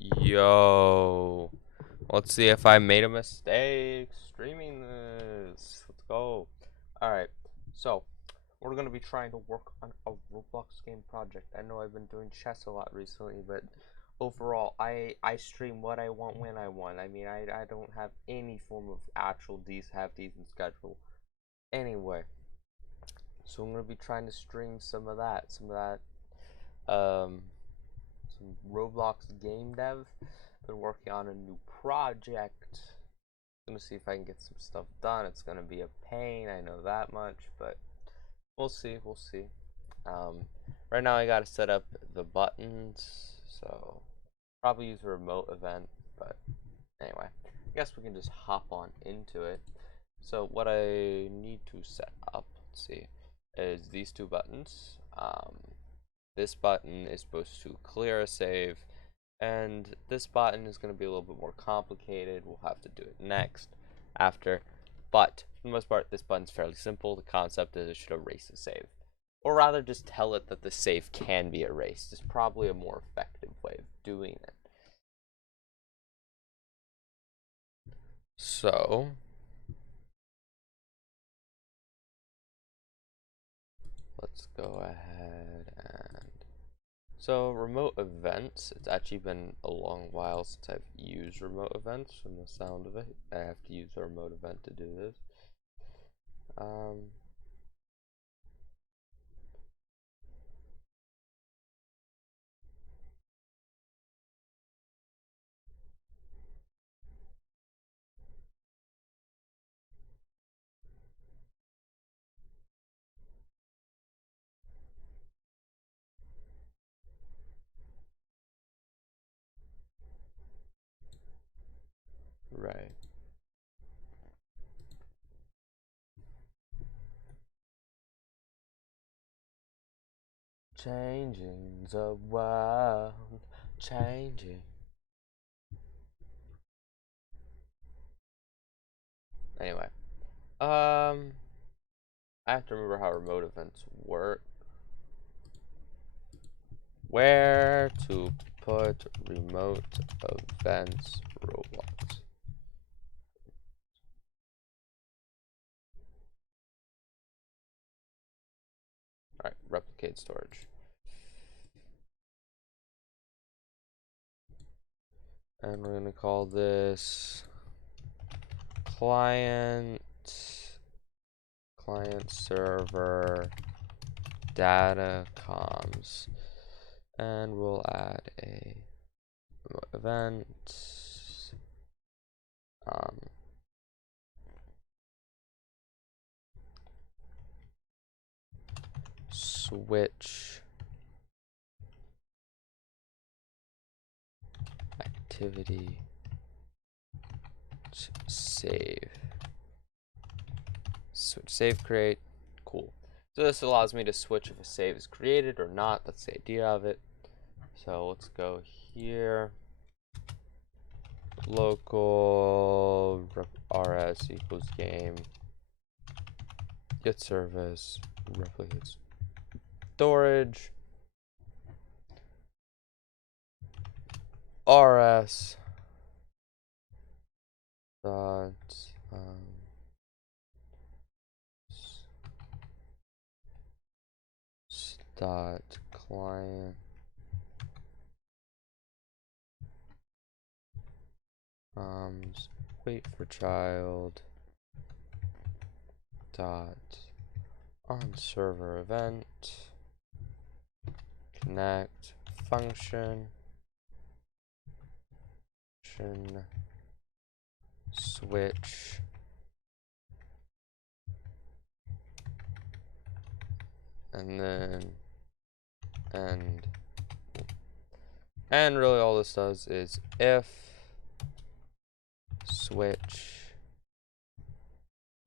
Yo, let's see if I made a mistake streaming this. Let's go. Alright, so we're gonna be trying to work on a Roblox game project. I know I've been doing chess a lot recently, but overall, I stream what I want when I want. I mean, I don't have any form of actual decent schedule. Anyway, so I'm gonna be trying to stream some of that, some Roblox Game Dev. Been working on a new project. Gonna see if I can get some stuff done. It's gonna be a pain, I know that much, but we'll see. Right now I gotta set up the buttons, so probably use a remote event, but anyway, I guess we can just hop on into it. So what I need to set up, let's see, is these two buttons. This button is supposed to clear a save, and this button is going to be a little bit more complicated. We'll have to do it next, after, but for the most part, this button's fairly simple. The concept is it should erase a save, or rather just tell it that the save can be erased. It's probably a more effective way of doing it. So let's go ahead and so remote events, it's actually been a long while since I've used remote events. From the sound of it, I have to use a remote event to do this. Right. Changing the world, changing. Anyway, I have to remember how remote events work. Where to put remote events Roblox. Alright, replicate storage. And we're gonna call this client server data comms, and we'll add a remote event. Switch activity save. Switch save create. Cool. So this allows me to switch if a save is created or not. That's the idea of it. So let's go here. Local rs equals game get service replicate storage rs dot dot client wait for child dot on server event connect function switch and then and really all this does is if switch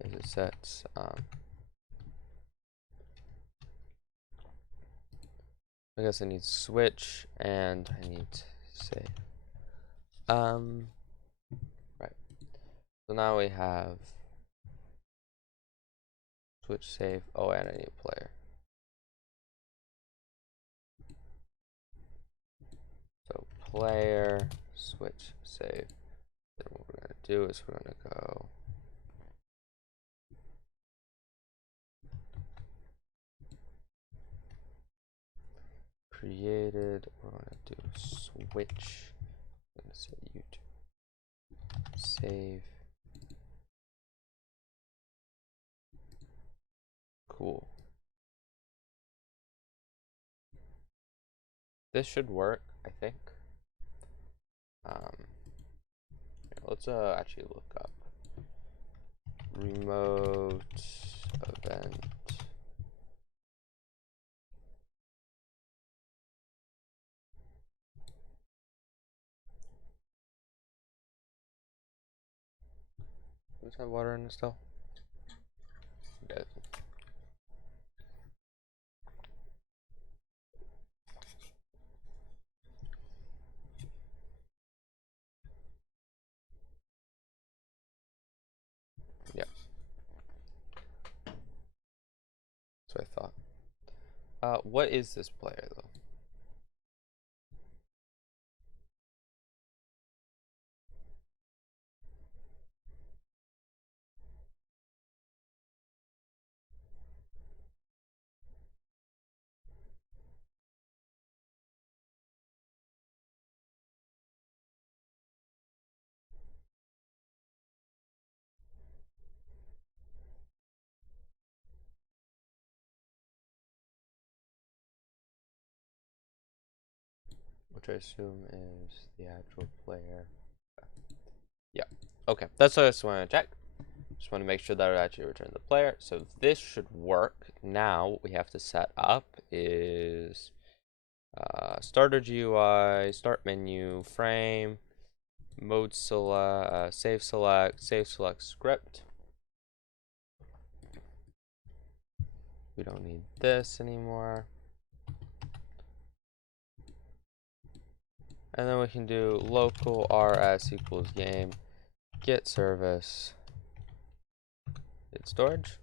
is it sets I guess I need switch and I need save. Right. So now we have switch save. Oh, and I need a player. So player switch, save. Then what we're gonna do is we're gonna go created. We're gonna do switch. I'm gonna say YouTube. Save. Cool. This should work, I think. Let's actually look up remote event. Does it have water in it still? It does. Yeah. That's what I thought. What is this player though? Which I assume is the actual player. Yeah. Okay. That's what I just want to check. Just want to make sure that it actually returns the player. So this should work. Now what we have to set up is starter GUI, start menu, frame, mode select, save select script. We don't need this anymore. And then we can do local rs equals game, get service, get storage.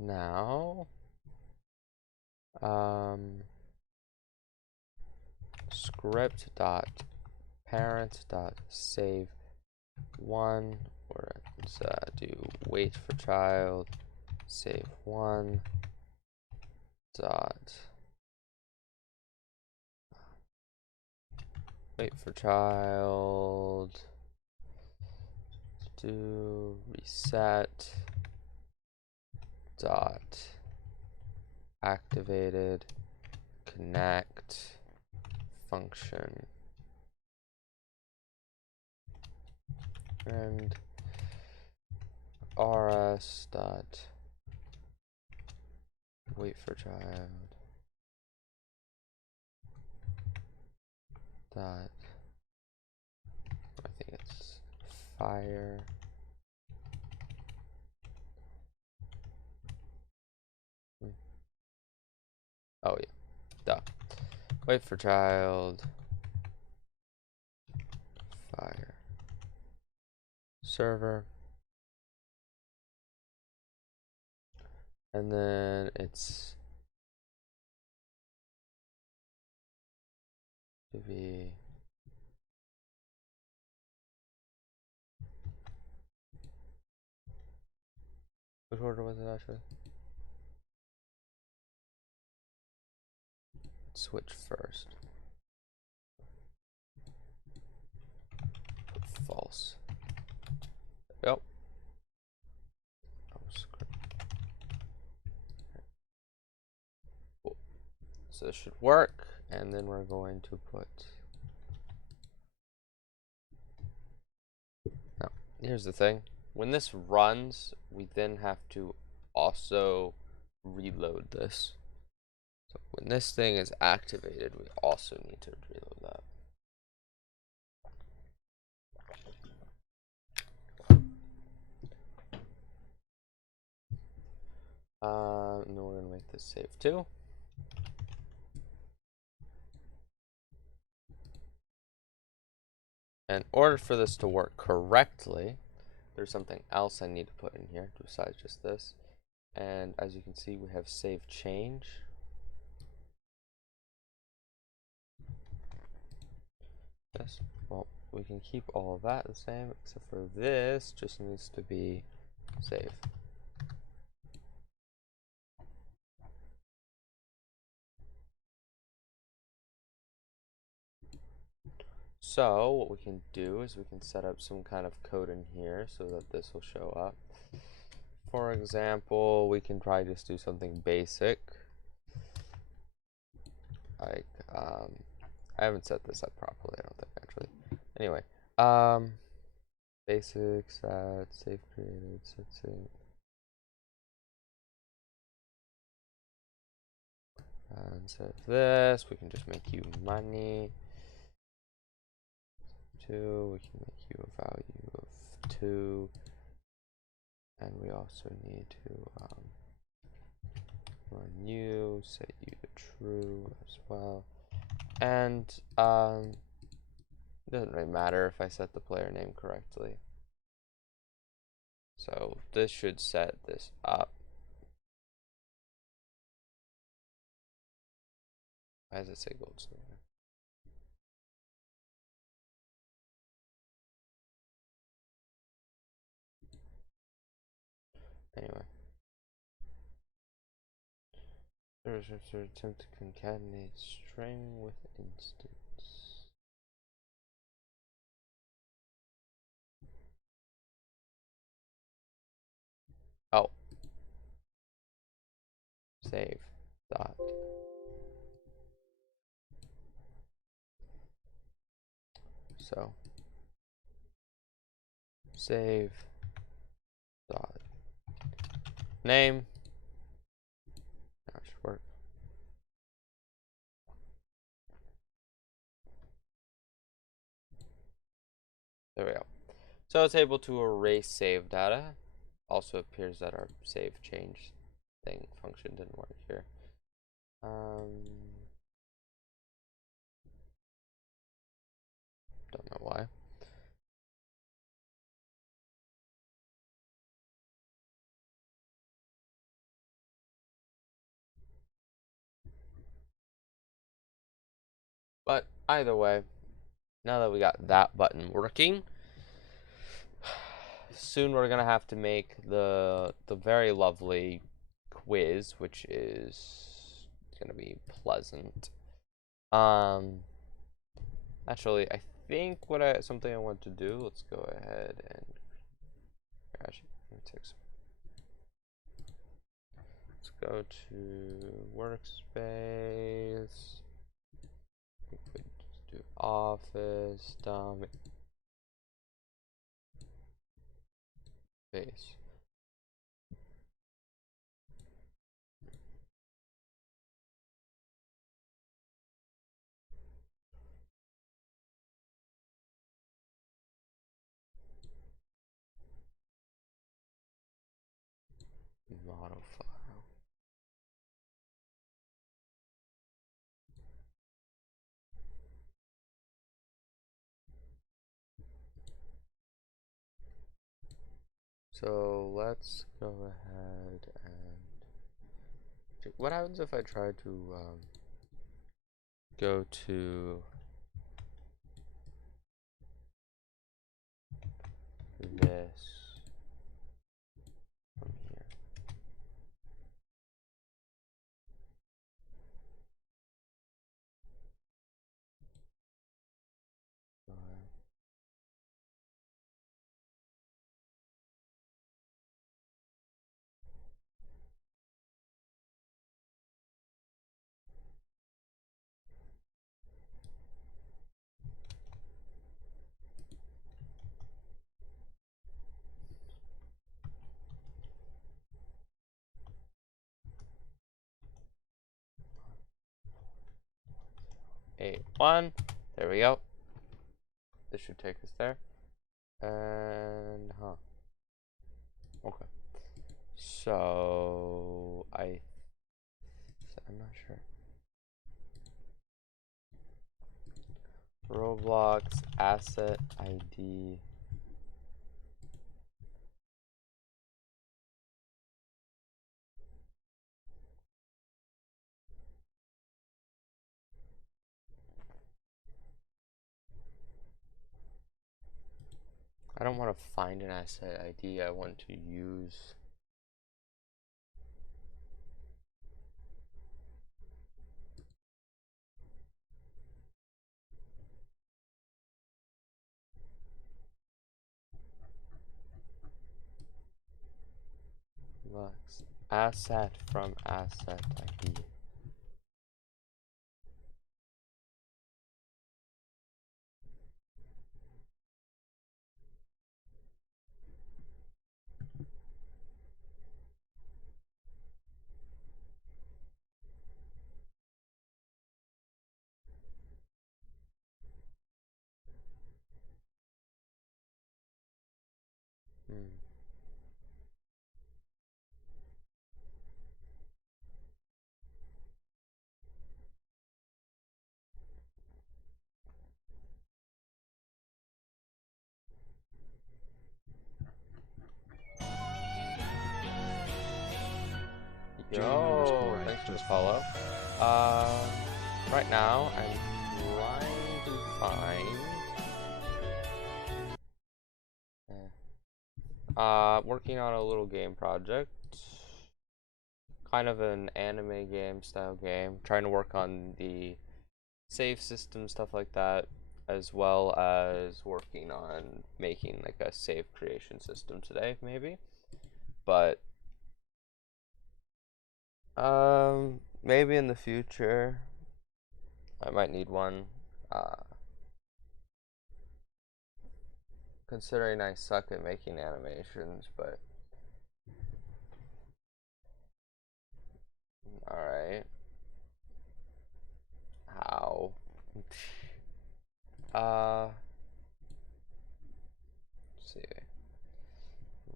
Now, script dot parent dot save one, or let's do wait for child save one dot wait for child, do reset dot activated connect function and rs dot wait for child dot, I think it's fire oh yeah, duh. Wait for child fire server, and then it's to be which order was it actually? Switch first. False. Yep. Cool. So this should work, and then we're going to put. Now, here's the thing. When this runs, we then have to also reload this. So when this thing is activated, we also need to reload that. And then we're gonna make this save too. In order for this to work correctly, there's something else I need to put in here besides just this. And as you can see, we have save change. Yes, well, we can keep all of that the same, except for this just needs to be save. So what we can do is we can set up some kind of code in here so that this will show up. For example, we can try just do something basic. Like, I haven't set this up properly, I don't think, actually. Anyway, basic set, save created, set sync. And instead of this, we can just make you money. 2, we can make you a value of 2. And we also need to run you, set you to true as well. And it doesn't really matter if I set the player name correctly. So this should set this up. Why does it say gold standard? Anyway. Attempt to concatenate string with instance. Oh. Save. Dot. So. Save. Dot. Name. That should work. There we go. So it's able to erase save data. Also appears that our save change thing function didn't work here. Don't know why. But either way, now that we got that button working, soon we're gonna have to make the very lovely quiz, which is gonna be pleasant. Actually, I think something I want to do. Let's go ahead and actually let me take some. Let's go to workspace. We could just do office, base. Model file. So let's go ahead and what happens if I try to go to this from here. A1. There we go. This should take us there. And okay. So I'm not sure. Roblox asset ID. I don't want to find an asset ID. I want to use. Lux asset from asset ID. Yo, thanks for the follow. Right now I'm trying to find. Working on a little game project, kind of an anime game style game. Trying to work on the save system, stuff like that, as well as working on making like a save creation system today, maybe. But maybe in the future I might need one. Considering I suck at making animations, but alright. How? Let's see.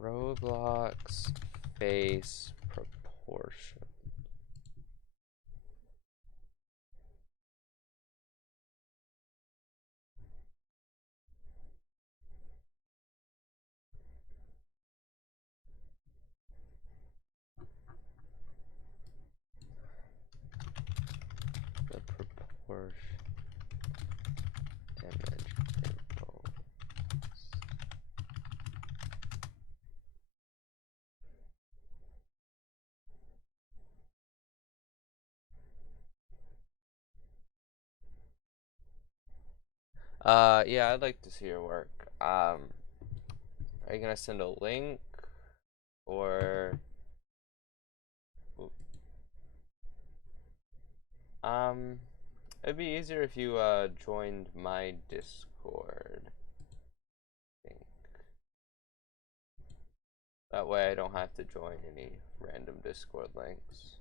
Roblox face proportion. The proportion image info. Yeah, I'd like to see your work. Are you gonna send a link or it'd be easier if you joined my Discord. I think that way I don't have to join any random Discord links.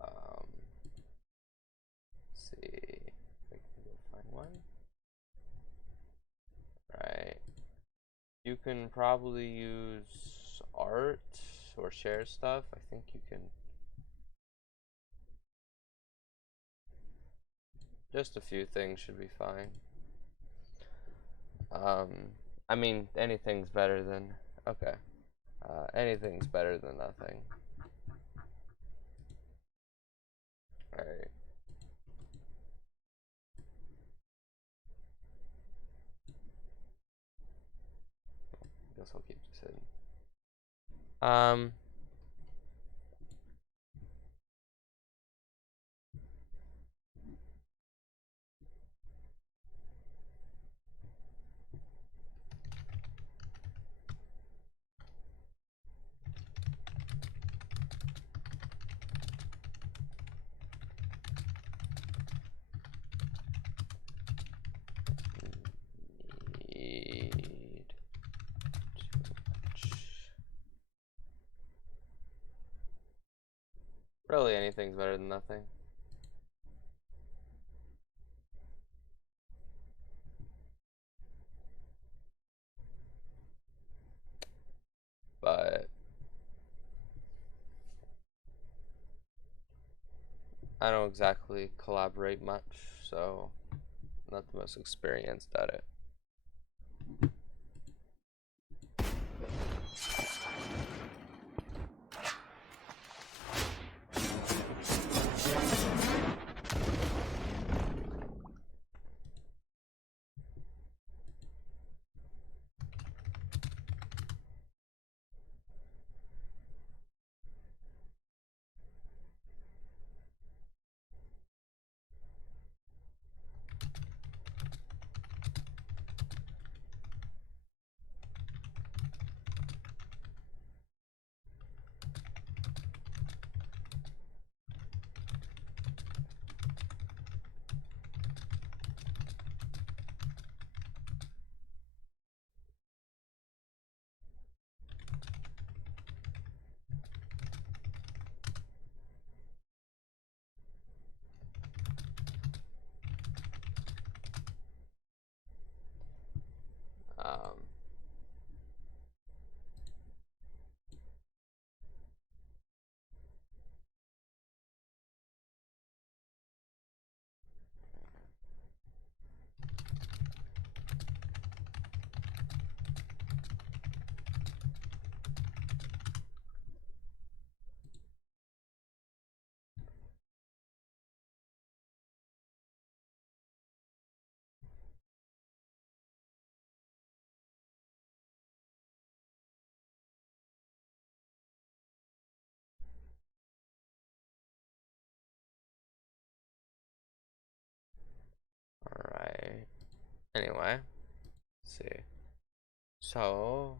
Let's see if I can go find one. Right. You can probably use art or share stuff. I think you can. Just a few things should be fine. I mean, anything's better than. Okay. Anything's better than nothing. Alright. Guess I'll keep this hidden. Really, anything's better than nothing. But I don't exactly collaborate much, so I'm not the most experienced at it. Anyway, let's see. So,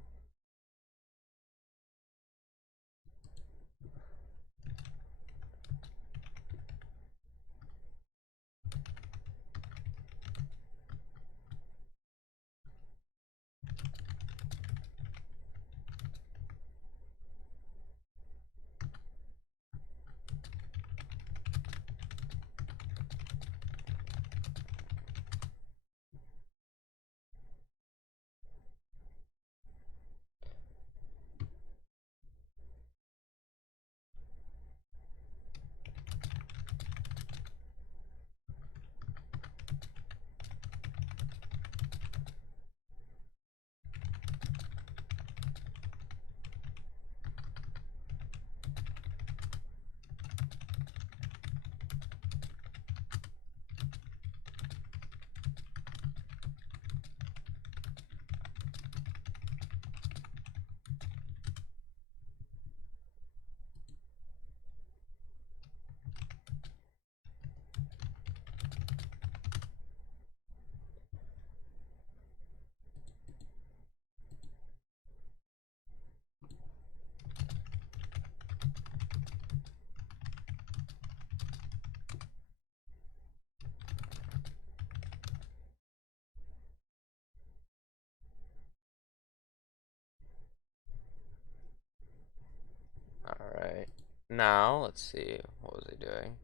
alright. Now, let's see. What was I doing?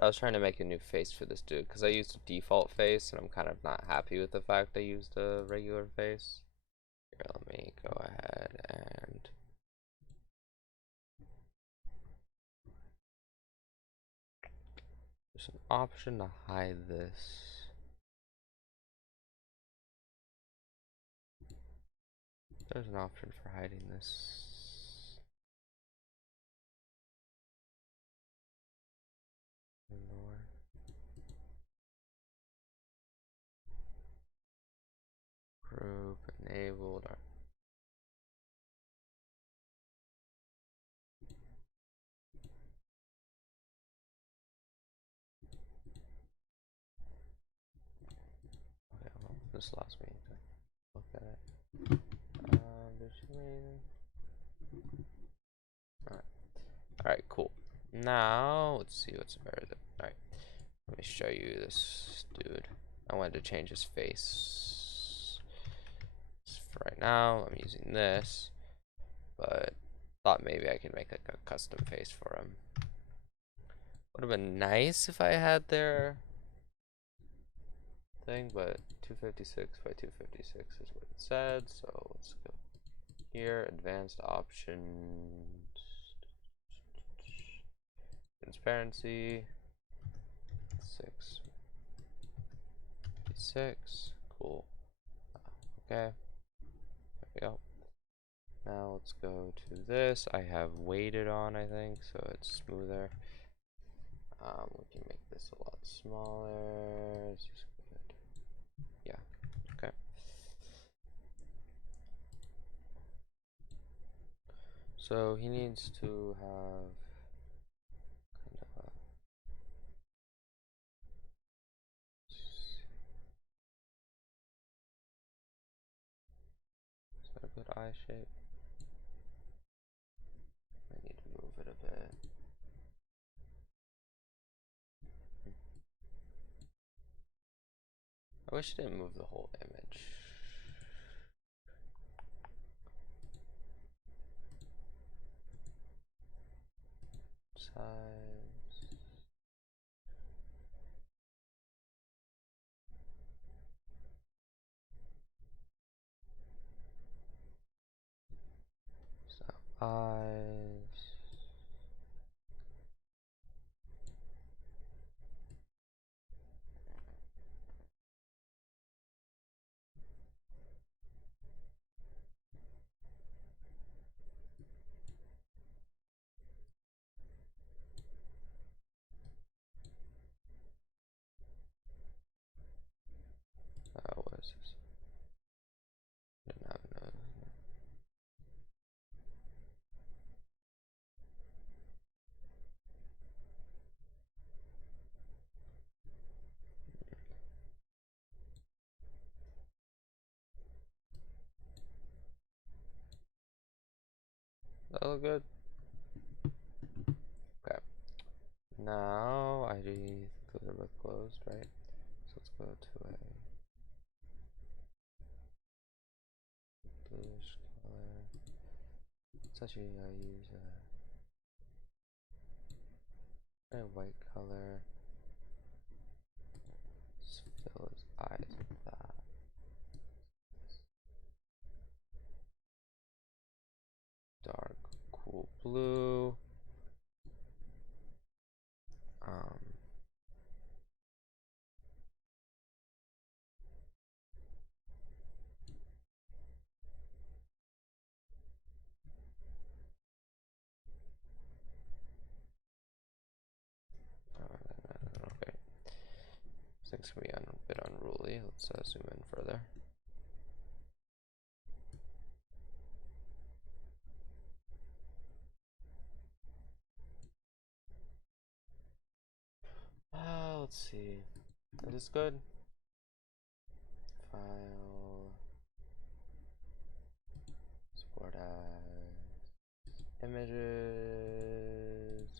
I was trying to make a new face for this dude because I used a default face and I'm kind of not happy with the fact I used a regular face. Here, let me go ahead and there's an option to hide this. There's an option for hiding this. Group enabled. Okay, well, this allows me to look at it. Alright. Alright, cool. Now, let's see what's better than. Alright, let me show you this dude. I wanted to change his face. For right now, I'm using this, but thought maybe I could make like a custom face for him. Would have been nice if I had their thing, but 256 by 256 is what it said, so let's go here, advanced options, transparency, 656, cool. Okay, there we go. Now let's go to this. I have weighted on, I think, so it's smoother. We can make this a lot smaller. Is this good? Yeah, okay. So he needs to have kind of a, is that a good eye shape? I need to move it a bit. I wish I didn't move the whole image. Size. So eyes. What is this? Didn't have a nose. That look good? Okay. Now I think those are both closed, right? So let's go to a bluish color. Let's actually use a white color. Just fill his eyes with that. Dark, cool blue. Okay. This thing's gonna be a bit unruly. Let's zoom in further. Let's see. Is this good? File. Export as images.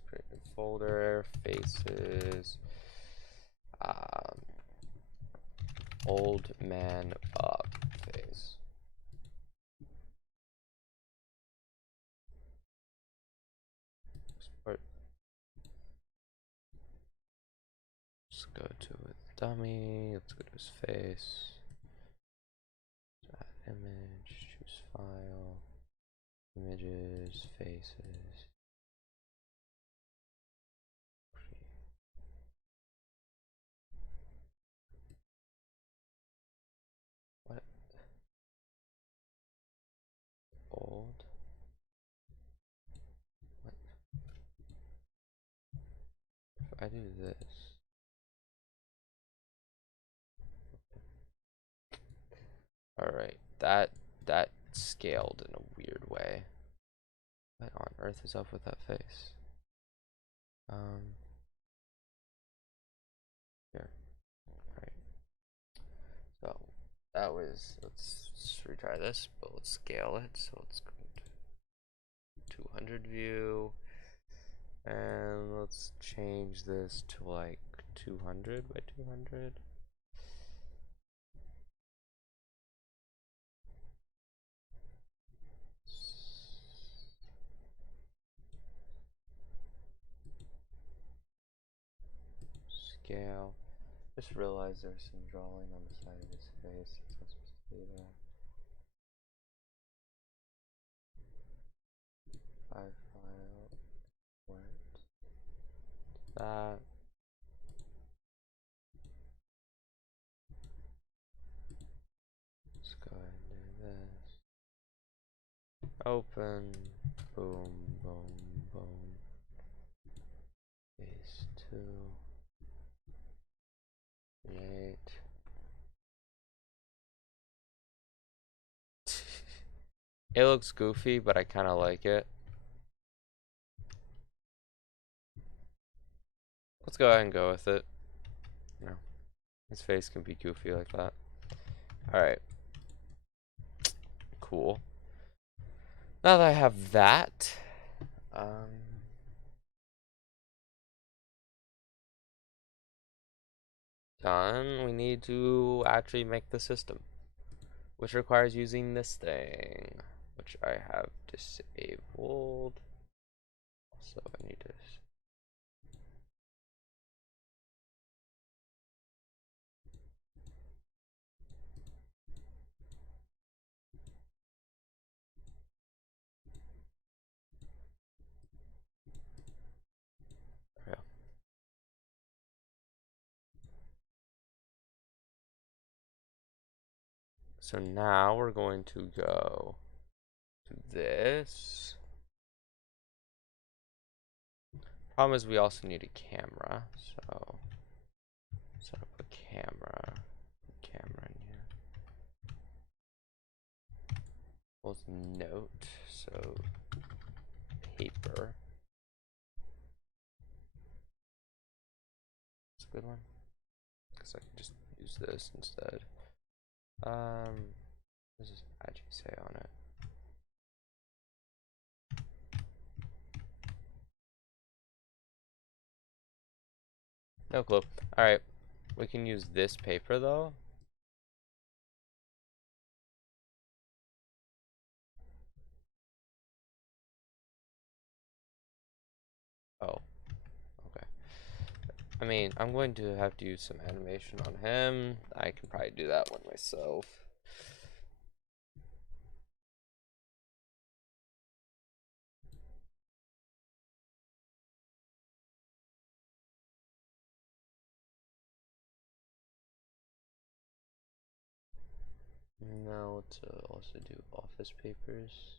Create a folder. Faces. Old man Bob face. Export. Let's go to a dummy. Let's go to his face. Add image. Choose file. Images. Faces. What? Old? What? If I do this. Alright, that scaled in a weird way. What on earth is up with that face? Here. Alright. So that was, let's retry this, but let's scale it. So let's go to 200 view. And let's change this to like 200 by 200. Scale. Just realized there's some drawing on the side of his face. It's not supposed to be there. 5 file. What? That. Let's go ahead and do this. Open. Boom, boom, boom. Base 2. Create. It looks goofy, but I kind of like it. Let's go ahead and go with it. No, his face can be goofy like that. Alright. Cool. Now that I have that, done, we need to actually make the system, which requires using this thing, which I have disabled. So I need to. Yeah. So now we're going to go to this. Problem is we also need a camera, so set up a camera. Camera in here. Well, note, so paper. It's a good one. Because I can just use this instead. What does this magic say on it? No clue. Alright, we can use this paper though. Oh, okay. I mean, I'm going to have to use some animation on him. I can probably do that one myself. Now to also do office papers.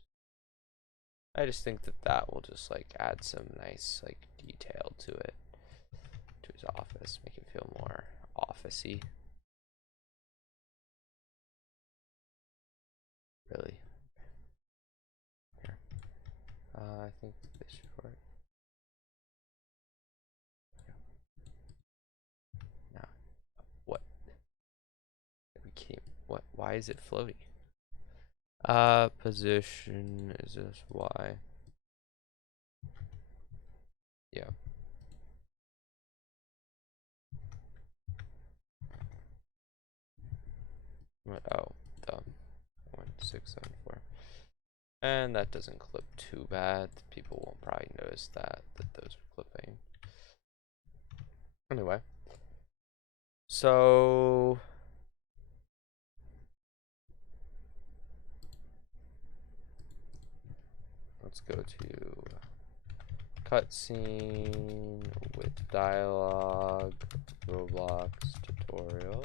I just think that that will just like add some nice like detail to it, to his office, make it feel more officey. Really. Here. I think this should work. Now, what? We can't. What? Why is it floating? Position is this Y? Yeah. Oh, dumb. 1674. And that doesn't clip too bad. People won't probably notice that those are clipping. Anyway, so let's go to cutscene with dialogue, Roblox tutorial.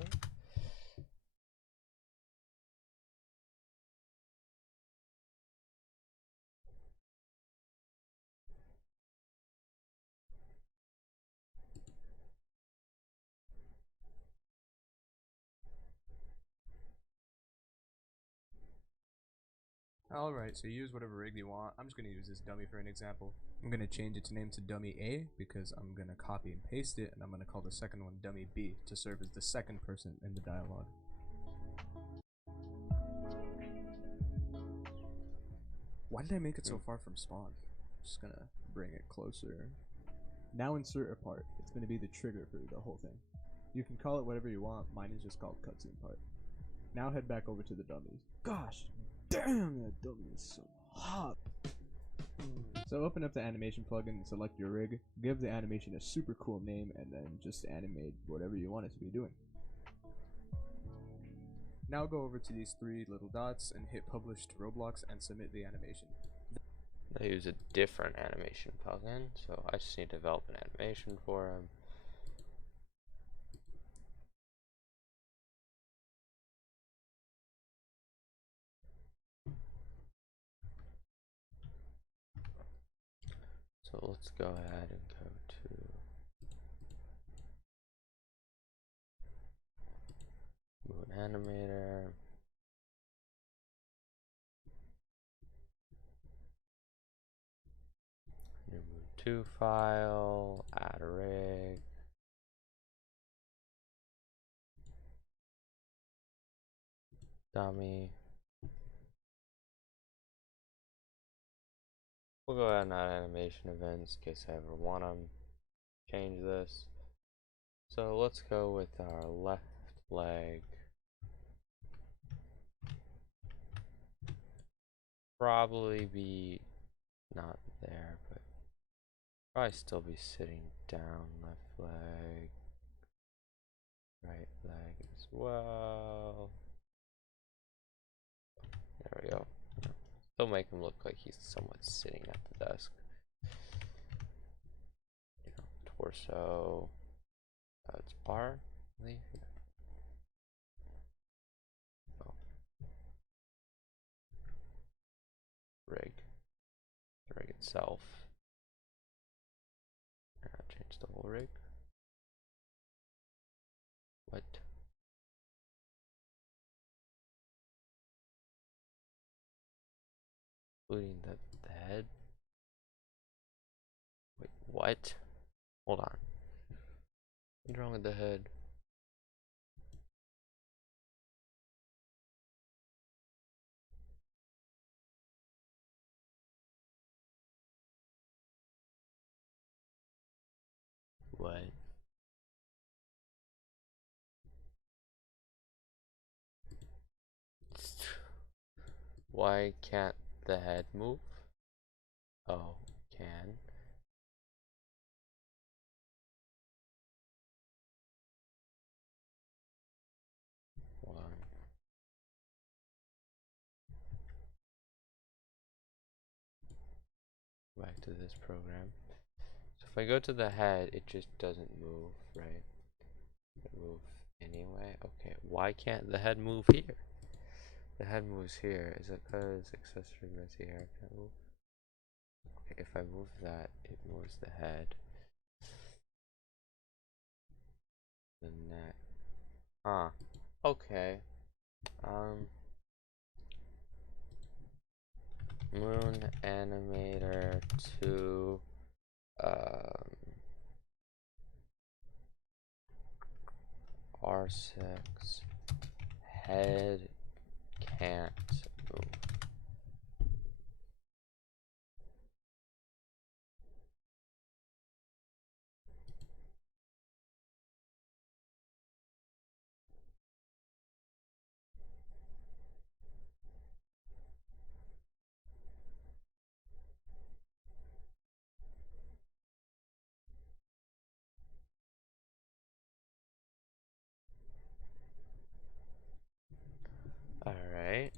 Alright, so use whatever rig you want. I'm just going to use this dummy for an example. I'm going to change its name to dummy A because I'm going to copy and paste it, and I'm going to call the second one dummy B to serve as the second person in the dialogue. Why did I make it so far from spawn? Just going to bring it closer. Now insert a part. It's going to be the trigger for the whole thing. You can call it whatever you want. Mine is just called cutscene part. Now head back over to the dummies. Gosh, damn, that dummy is so hot. So open up the animation plugin and select your rig, give the animation a super cool name, and then just animate whatever you want it to be doing. Now go over to these three little dots and hit publish to Roblox and submit the animation. I use a different animation plugin, so I just need to develop an animation for him. So let's go ahead and go to Moon Animator. New Moon 2 file, add a rig. Dummy. We'll go ahead and add animation events in case I ever want to change this. So let's go with our left leg. Probably be not there, but probably still be sitting down. Left leg, right leg as well. There we go. Still make him look like he's somewhat sitting at the desk. You know, torso. It's R. Really? Oh. Rig. The rig itself. Change the whole rig. What? Including the head? Wait, what? Hold on. What's wrong with the head? What? Why can't the head move? Oh, can. One. Back to this program. So if I go to the head, it just doesn't move, right? It move anyway. Okay, why can't the head move here? The head moves here. Is it because accessory messy hair can't move? Okay, if I move that, it moves the head. The neck. Huh. Okay. Moon animator to R6 head can't move. Alright.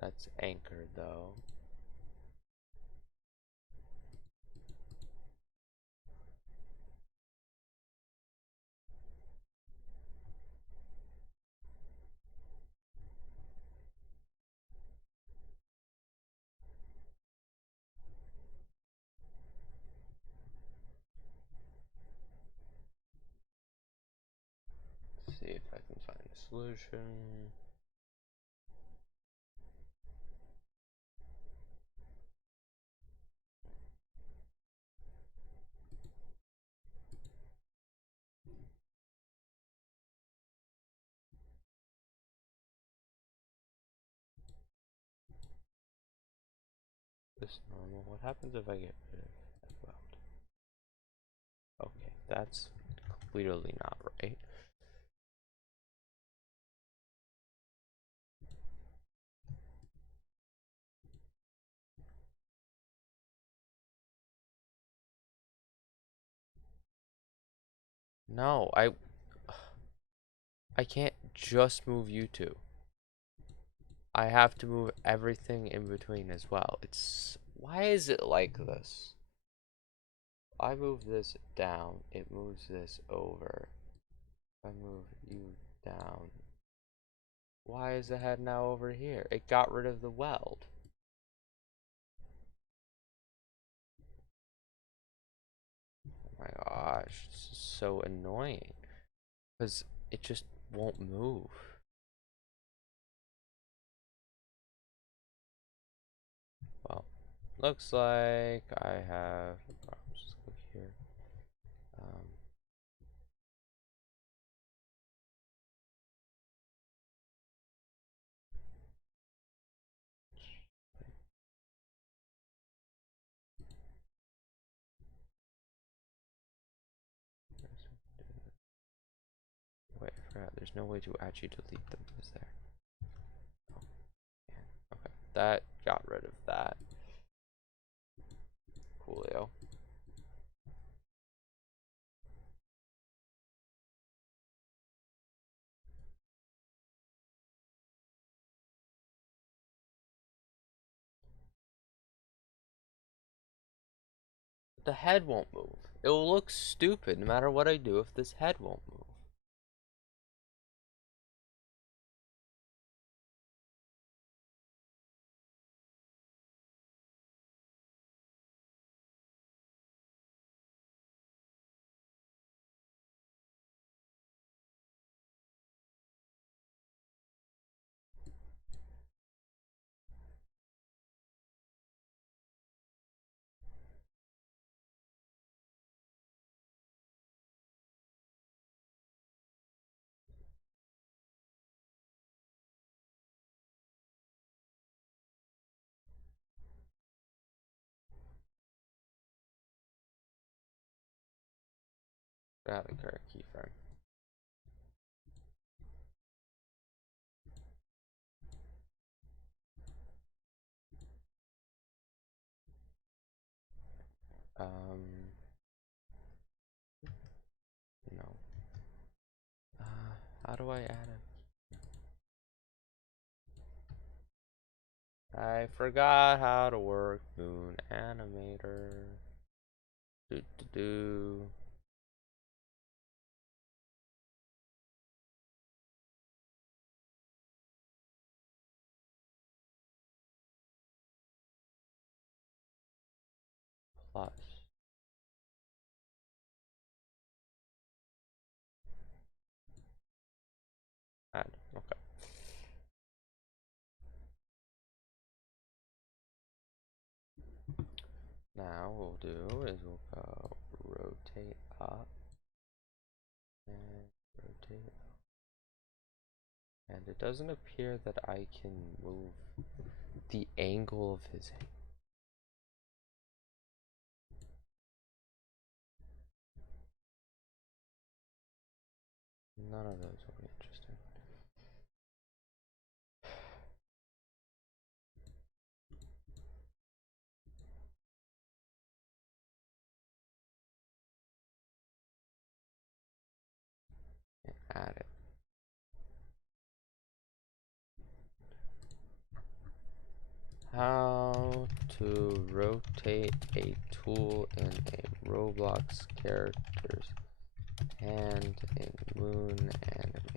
That's anchored though. Let's see if I can find a solution. This normal. What happens if I get rid of that weld? Okay, that's clearly not right. No, I can't just move you two. I have to move everything in between as well. It's why is it like this? I move this down, it moves this over. I move you down. Why is the head now over here? It got rid of the weld. Oh my gosh, this is so annoying. Because it just won't move. Well, looks like I have. Just click here. Wait, I forgot. There's no way to actually delete them, is there? Oh, man. Okay, that got rid of that. Coolio. The head won't move. It will look stupid no matter what I do if this head won't move. gonna have the correct keyframe. No. How do I add it? I forgot how to work Moon Animator. Do do do. Plus. Add. Okay. Now what we'll do is we'll go rotate up and rotate up. And it doesn't appear that I can move the angle of his head. None of those will be interesting. And add it. How to rotate a tool in a Roblox character's hand in Moon Animator.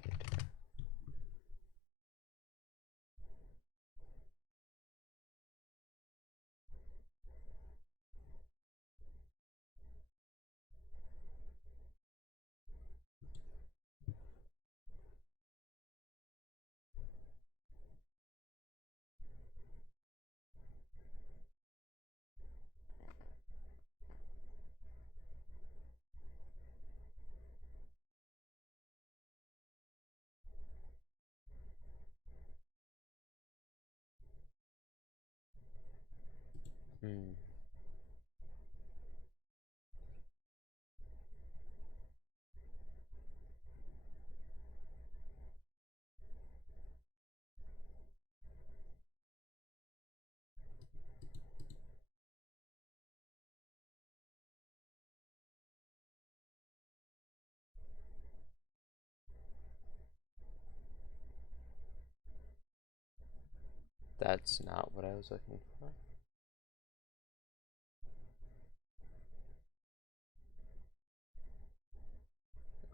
That's not what I was looking for.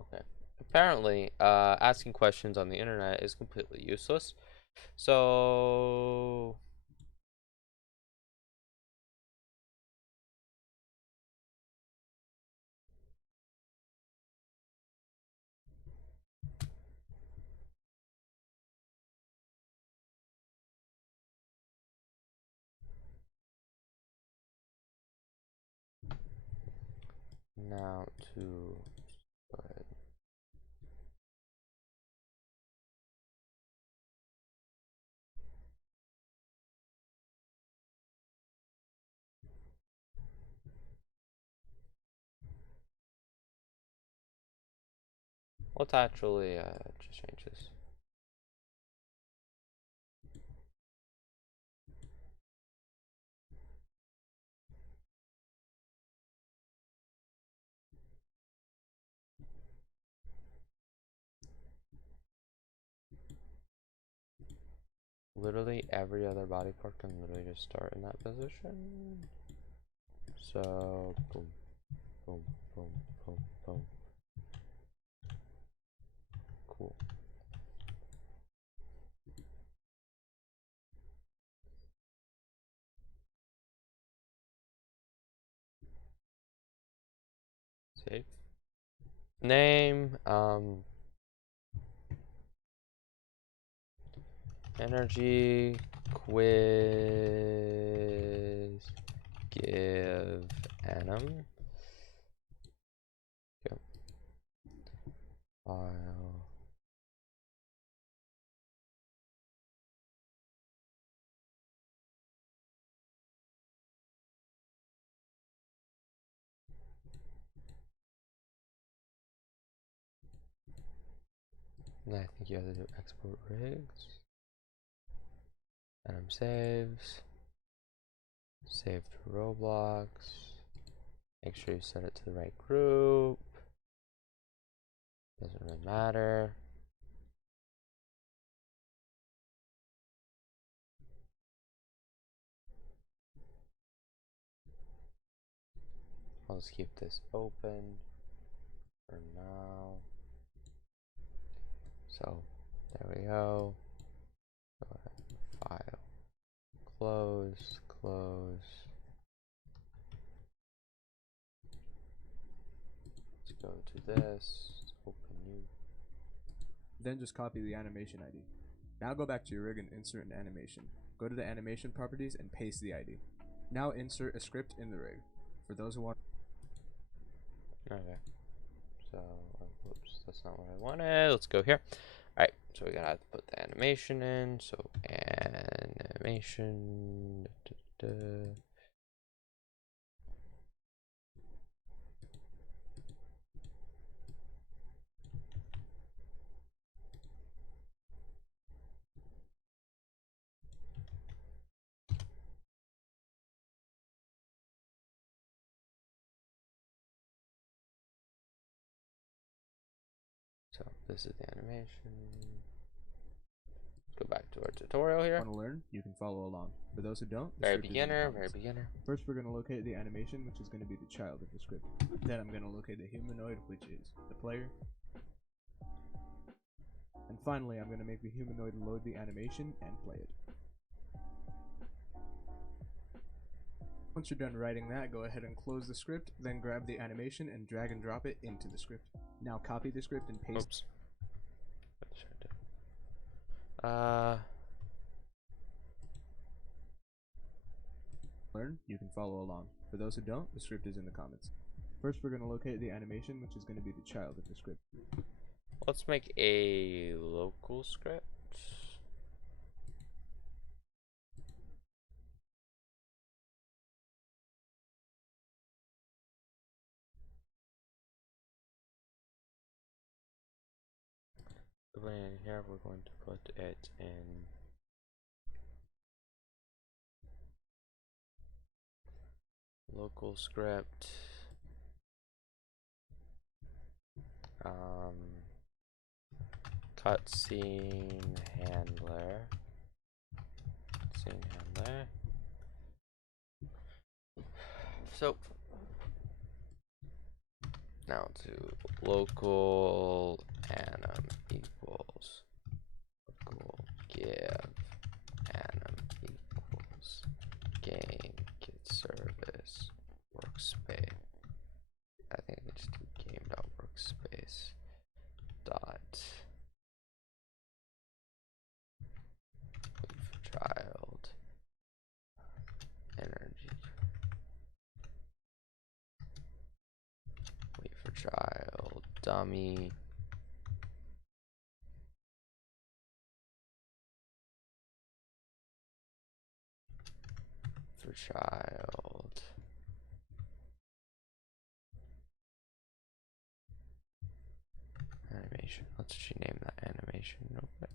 Okay. Apparently, asking questions on the internet is completely useless. So now to go ahead. Let's actually just change this. Literally every other body part can literally just start in that position. So boom, boom, boom, boom, boom. Cool. Save. Name, energy quiz give anim. Yep. File. And I think you have to do export rigs. Saves. Save to Roblox. Make sure you set it to the right group. Doesn't really matter. I'll just keep this open for now. So there we go. Go ahead, file, close, close. Let's go to this. Let's open new. Then just copy the animation ID. Now go back to your rig and insert an animation. Go to the animation properties and paste the ID. Now insert a script in the rig. For those who want. Okay. So, whoops, that's not what I wanted. Let's go here. Alright, so we're gonna have to put the animation in. So, animation. So, this is the animation. Let's go back to our tutorial here. Want to learn? You can follow along. For those who don't, Very beginner, very beginner. First, we're going to locate the animation, which is going to be the child of the script. Then I'm going to locate the humanoid, which is the player. And finally, I'm going to make the humanoid load the animation and play it. Once you're done writing that, go ahead and close the script, then grab the animation and drag and drop it into the script. Now copy the script and paste. Oops. Learn, you can follow along. For those who don't, the script is in the comments. First, we're going to locate the animation, which is going to be the child of the script. Let's make a local script. In here, we're going to put it in local script. Cutscene handler. So now to local anim equals local give anim equals game get service workspace. I think I can just do game.workspace dot wait for child energy wait for child dummy for child animation. Let's actually name that animation real quick.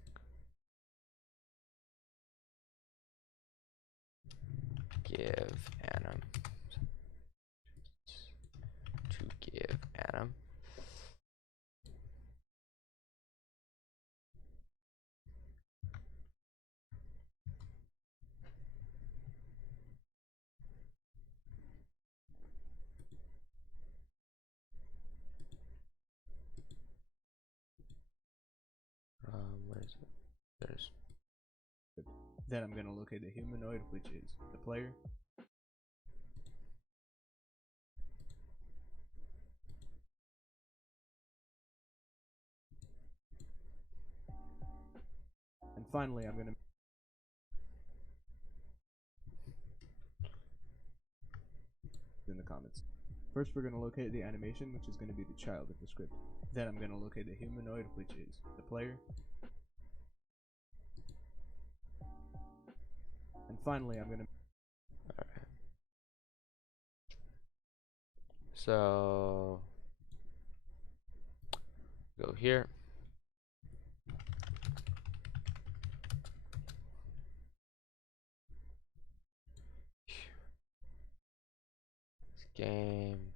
Give anim to give anim. Where is it? There's. Then I'm going to locate the humanoid, which is the player. And finally, I'm going to in the comments. First, we're going to locate the animation, which is going to be the child of the script. Then I'm going to locate the humanoid, which is the player. And finally, I'm going to... Alright. So, go here. Game.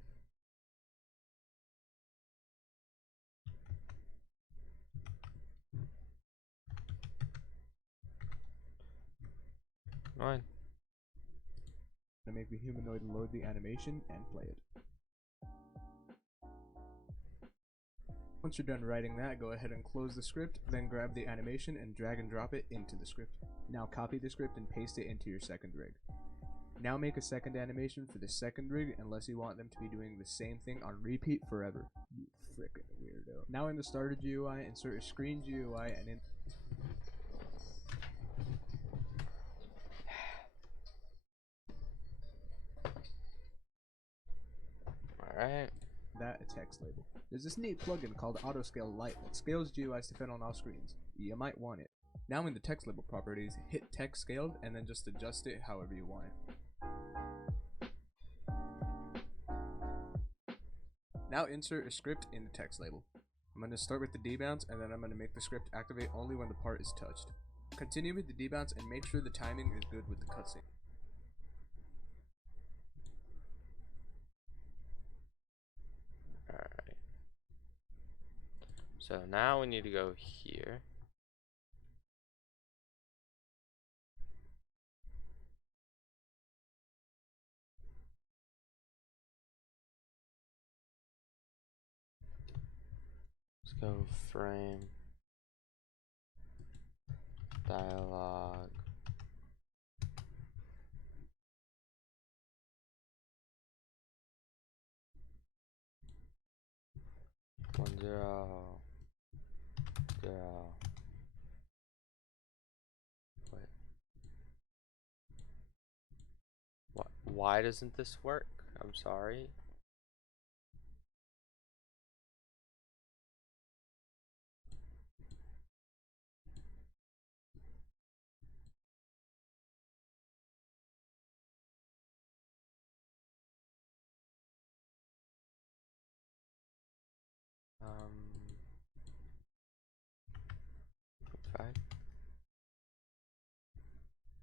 Right. To make the humanoid load the animation and play it. Once you're done writing that, go ahead and close the script, then grab the animation and drag and drop it into the script. Now copy the script and paste it into your second rig. Now make a second animation for the second rig unless you want them to be doing the same thing on repeat forever. You frickin' weirdo. Now in the starter GUI, insert a screen GUI and in Alright. that a text label. There's this neat plugin called Autoscale Lite that scales GUIs to fit on all screens. You might want it. Now in the text label properties, hit text scaled and then just adjust it however you want it. Now insert a script in the text label. I'm going to start with the debounce and then I'm going to make the script activate only when the part is touched. Continue with the debounce and make sure the timing is good with the cutscene. Alright. So now we need to go here. Let's go frame. Dialogue. One zero. Zero. Wait. What? Why doesn't this work? I'm sorry. Okay.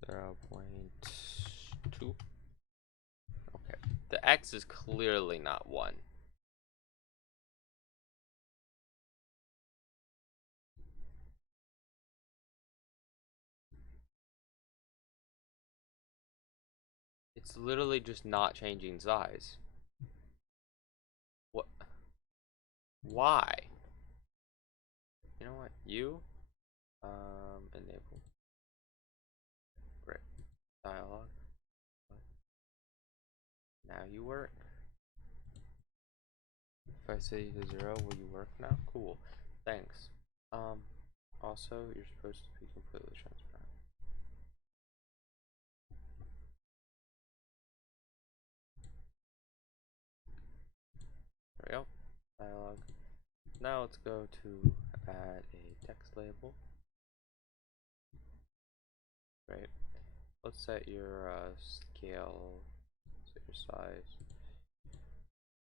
0.2. Okay. The X is clearly not 1. It's literally just not changing size. What? Why? You know what? Enable. Great. Dialogue. Now you work. If I say to 0, will you work now? Cool. Thanks. Also, you're supposed to be completely transparent. There we go. Dialogue. Now let's go to add a text label. Right. Let's set your scale, set your size.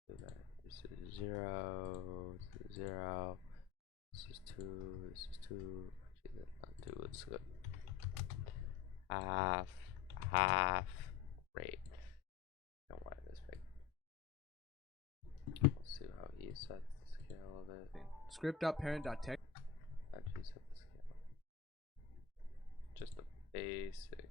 Do that. This is 0. This is 0. This is 2. This is 2. Actually, that's not 2. Let's go half. Half. Great. I don't want this big. Let's see how he sets the scale of it. Script.parent.text. How'd you set the scale? Just a basic.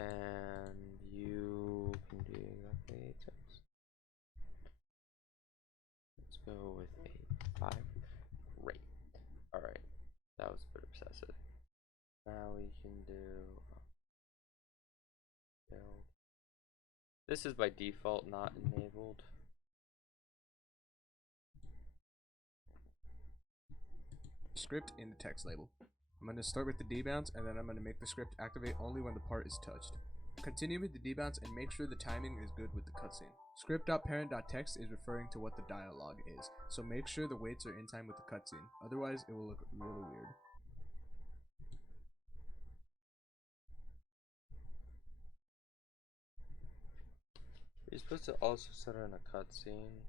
And you can do exactly 8 times. Let's go with a 5. Great. Alright. That was a bit obsessive. Now we can do build. This is by default not enabled. script in the text label. I'm going to start with the debounce, and then I'm going to make the script activate only when the part is touched. Continue with the debounce and make sure the timing is good with the cutscene. Script.parent.text is referring to what the dialogue is, so make sure the weights are in time with the cutscene, otherwise it will look really weird. You're supposed to also set it in a cutscene.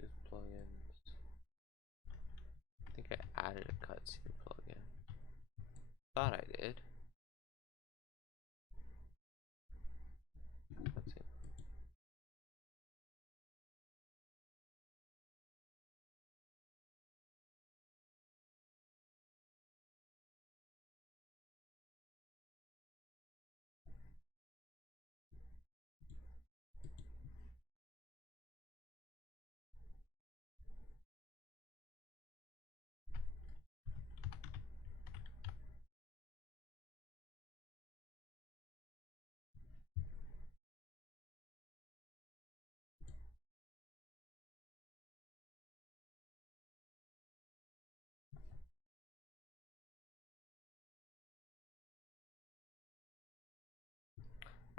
Just plugins. I think I added a cutscene plugin. Thought I did. Cutscene.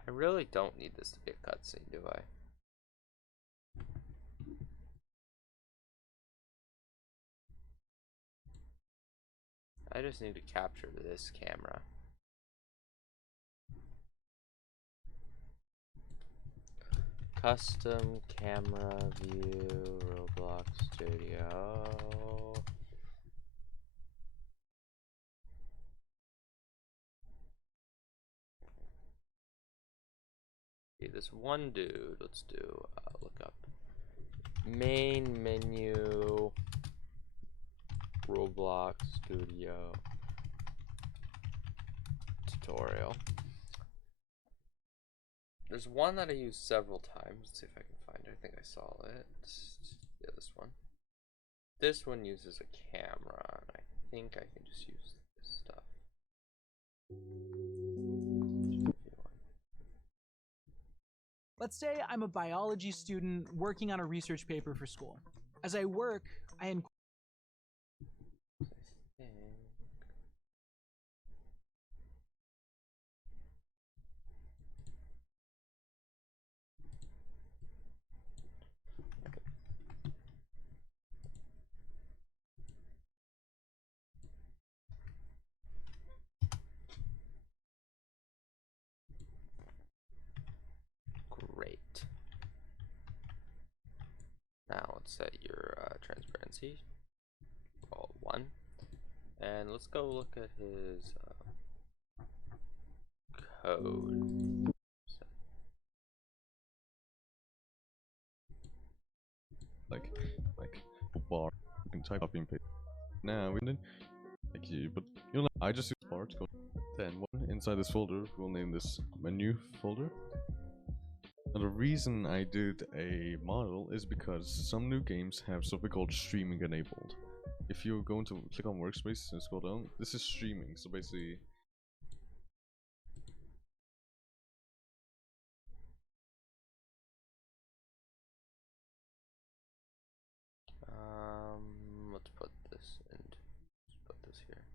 I really don't need this to be a cutscene, do I? I just need to capture this camera. Custom camera view, Roblox Studio. Okay, this one dude, let's do, look up main menu, Roblox Studio tutorial. There's one that I used several times. Let's see if I can find it. I think I saw it. Yeah, this one. This one uses a camera, and I think I can just use this stuff. Let's say I'm a biology student working on a research paper for school. As I work, I Great. Now let's set your transparency. Roll 1. And let's go look at his code. Like bar, you can type copy and paste. Now we didn't like you, but you'll know, I just use bar to go. Then one inside this folder, we'll name this menu folder. And the reason I did a model is because some new games have something called streaming enabled. If you go into click on workspace and scroll down, this is streaming. So basically, let's put this in. Let's put this here.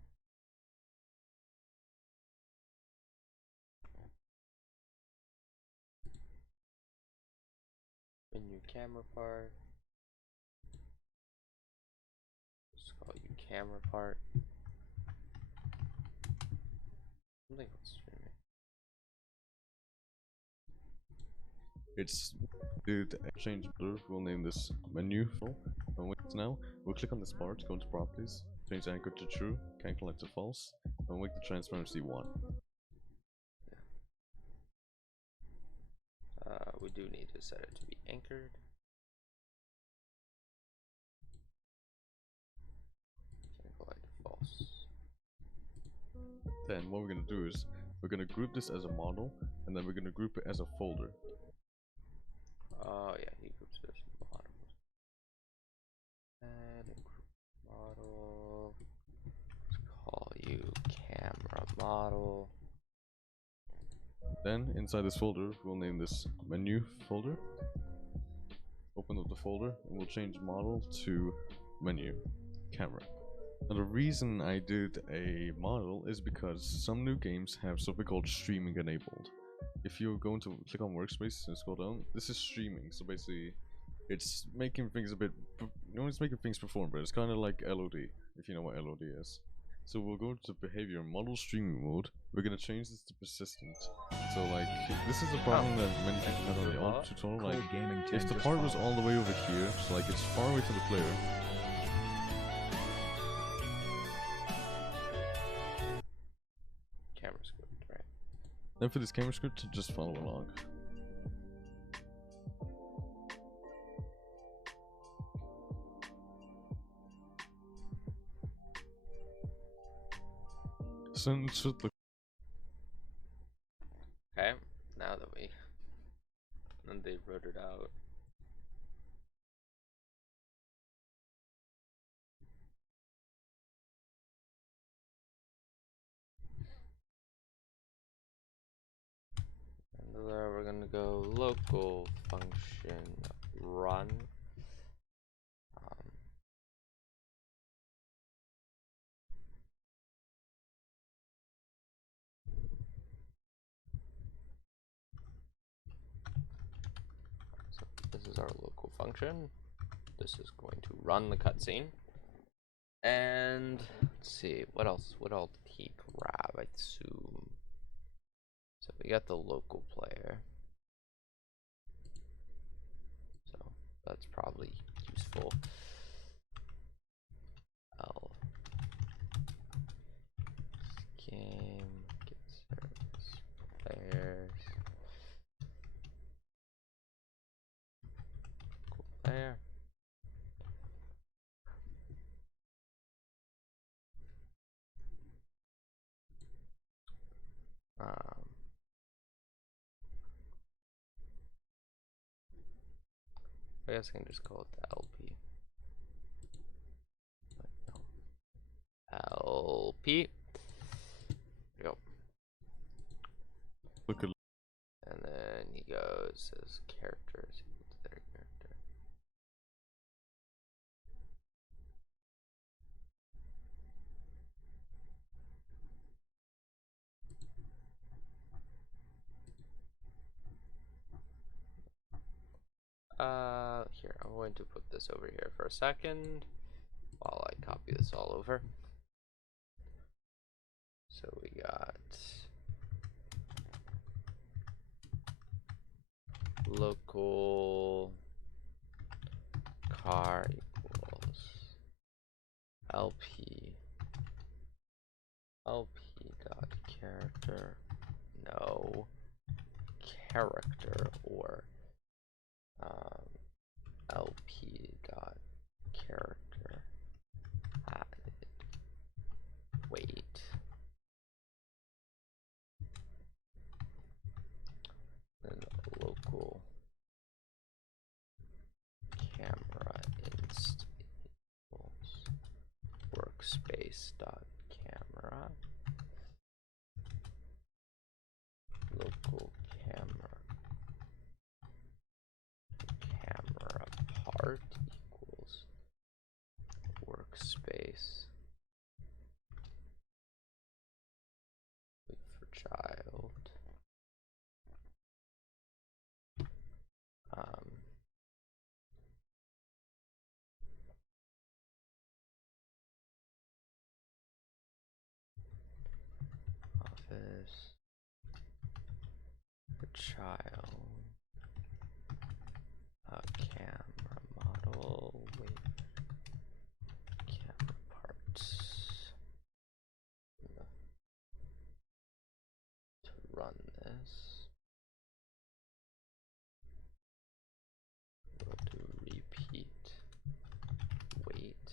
Menu camera part. Let's call you camera part. Something called streaming. it's did change blur. We'll name this menu folder. And wait now, we'll click on this bar to go into properties, change anchor to true, can collect to false, and make the transparency 1. We do need to set it to be anchored. Can collect false. Then what we're gonna do is we're gonna group this as a model, and then we're gonna group it as a folder. Oh yeah, he groups this in the bottom. Add a group model. Let's call you camera model. Then inside this folder, we'll name this menu folder. Open up the folder and we'll change model to menu, camera. Now the reason I did a model is because some new games have something called streaming enabled. If you go into click on workspace and scroll down, this is streaming. So basically, it's making things a bit, it's making things perform, but it's kind of like LOD, if you know what LOD is. So we'll go to behavior model streaming mode. We're gonna change this to persistent. So like, this is a problem that many people had on the old tutorial. Like, if the part was all the way over here, so like it's far away from the player. Camera script, right? Then for this camera script, just follow along. Sentence should look. Okay, now that they wrote it out. And there we're gonna go local function run. So this is our local function. This is going to run the cutscene. And let's see, what else? What all did he grab? I assume. So we got the local player. So that's probably useful. L game get service players. Local player. I guess I can just call it the LP. LP. There we go. Look at. And then he goes as characters. Their character. Here, I'm going to put this over here for a second while I copy this all over. So we got local car equals LP dot character, no character, or LP dot character added weight. Then local camera inst equals workspace dot camera, local camera part equals workspace, wait for child, office for child, camera model, wait, camera parts. To run this, we'll do repeat wait.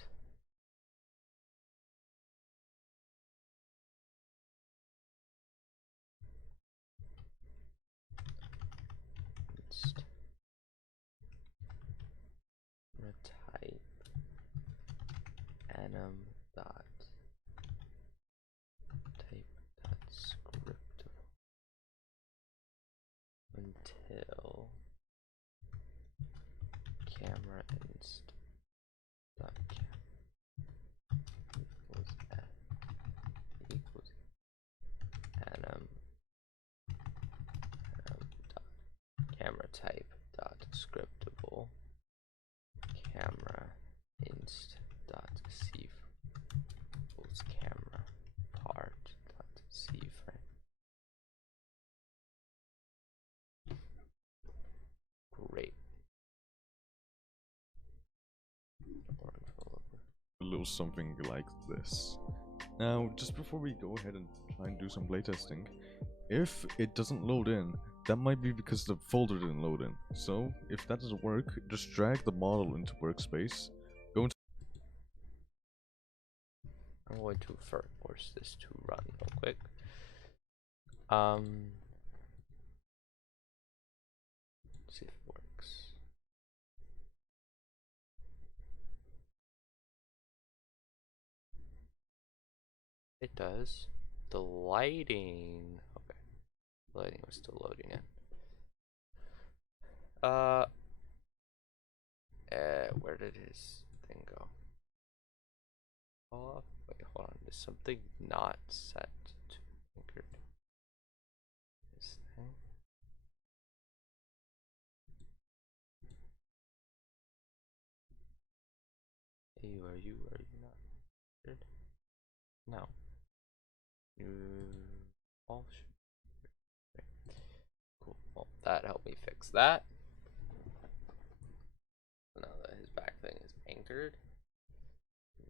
type dot scriptable camera inst dot c equals camera part dot c frame. Great. A little something like this. Now, just before we go ahead and try and do some playtesting, if it doesn't load in, that might be because the folder didn't load in. So, if that doesn't work, just drag the model into workspace, go into I'm going to force this to run real quick. See if it works. It does. The lighting. Okay. The lighting was still loading in. Where did his thing go? Oh, wait, hold on. There's something not set to anchored. This thing. Hey, are you not anchored? No. You all should. Okay. Cool. Well, that helped me fix that. Now that his back thing is anchored,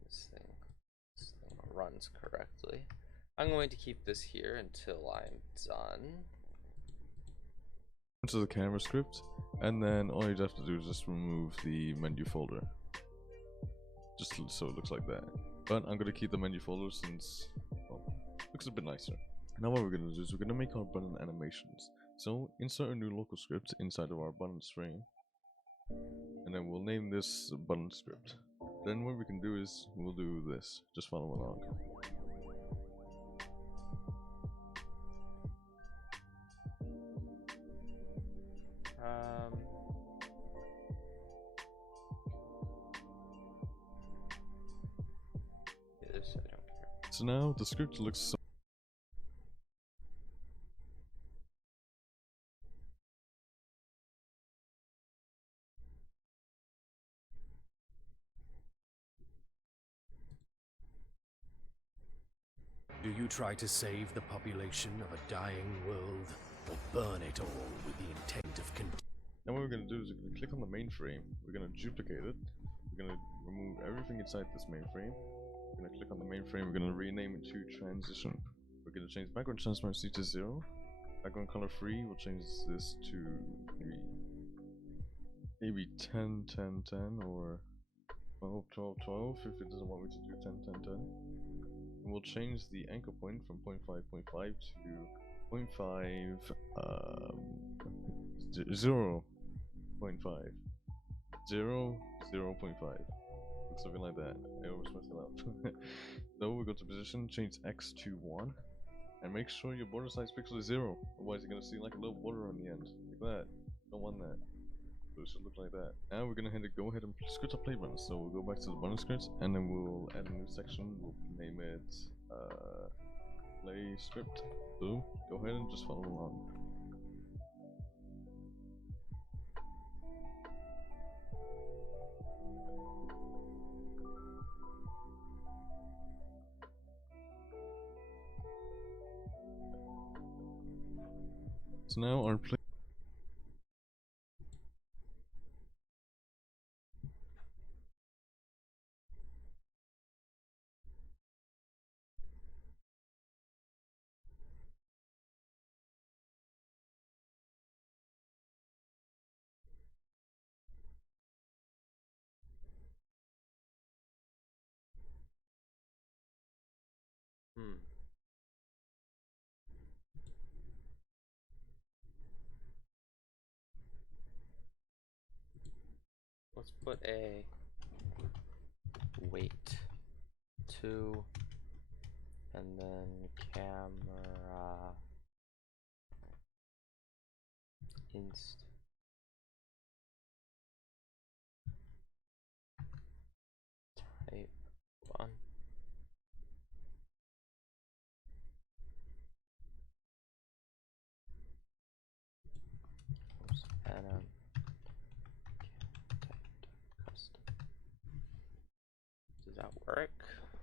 this thing runs correctly. I'm going to keep this here until I'm done. the camera script, and then all you'd have to do is just remove the menu folder. Just so it looks like that. But I'm gonna keep the menu folder since, well, it looks a bit nicer. Now what we're gonna do is we're gonna make our button animations. So insert a new local script inside of our button string, and then we'll name this button script. Then what we can do is we'll do this. Just follow along. Yeah, this I don't care. So now the script looks so Do you try to save the population of a dying world, or burn it all with the intent of Now what we're going to do is we're going to click on the mainframe, we're going to duplicate it, we're going to remove everything inside this mainframe, we're going to click on the mainframe, we're going to rename it to transition. We're going to change background transparency to 0, background color free, we'll change this to maybe 10, 10, 10, or 12, 12, 12 if it doesn't want me to do 10, 10, 10. And we'll change the anchor point from 0.5, 0.5 to 0.5, 0. 0.5 0 0.5, something like that. I always mess it up. So we go to position, change X to 1, and make sure your border size pixel is 0, otherwise you're gonna see like a little border on the end like that. Don't want that, so it should look like that. Now we're gonna go ahead and script our play button. So we'll go back to the button script, and then we'll add a new section. We'll name it play script. So go ahead and just follow along. So now our play Let's put a wait 2 and then camera inst type 1. Oops, anim that work?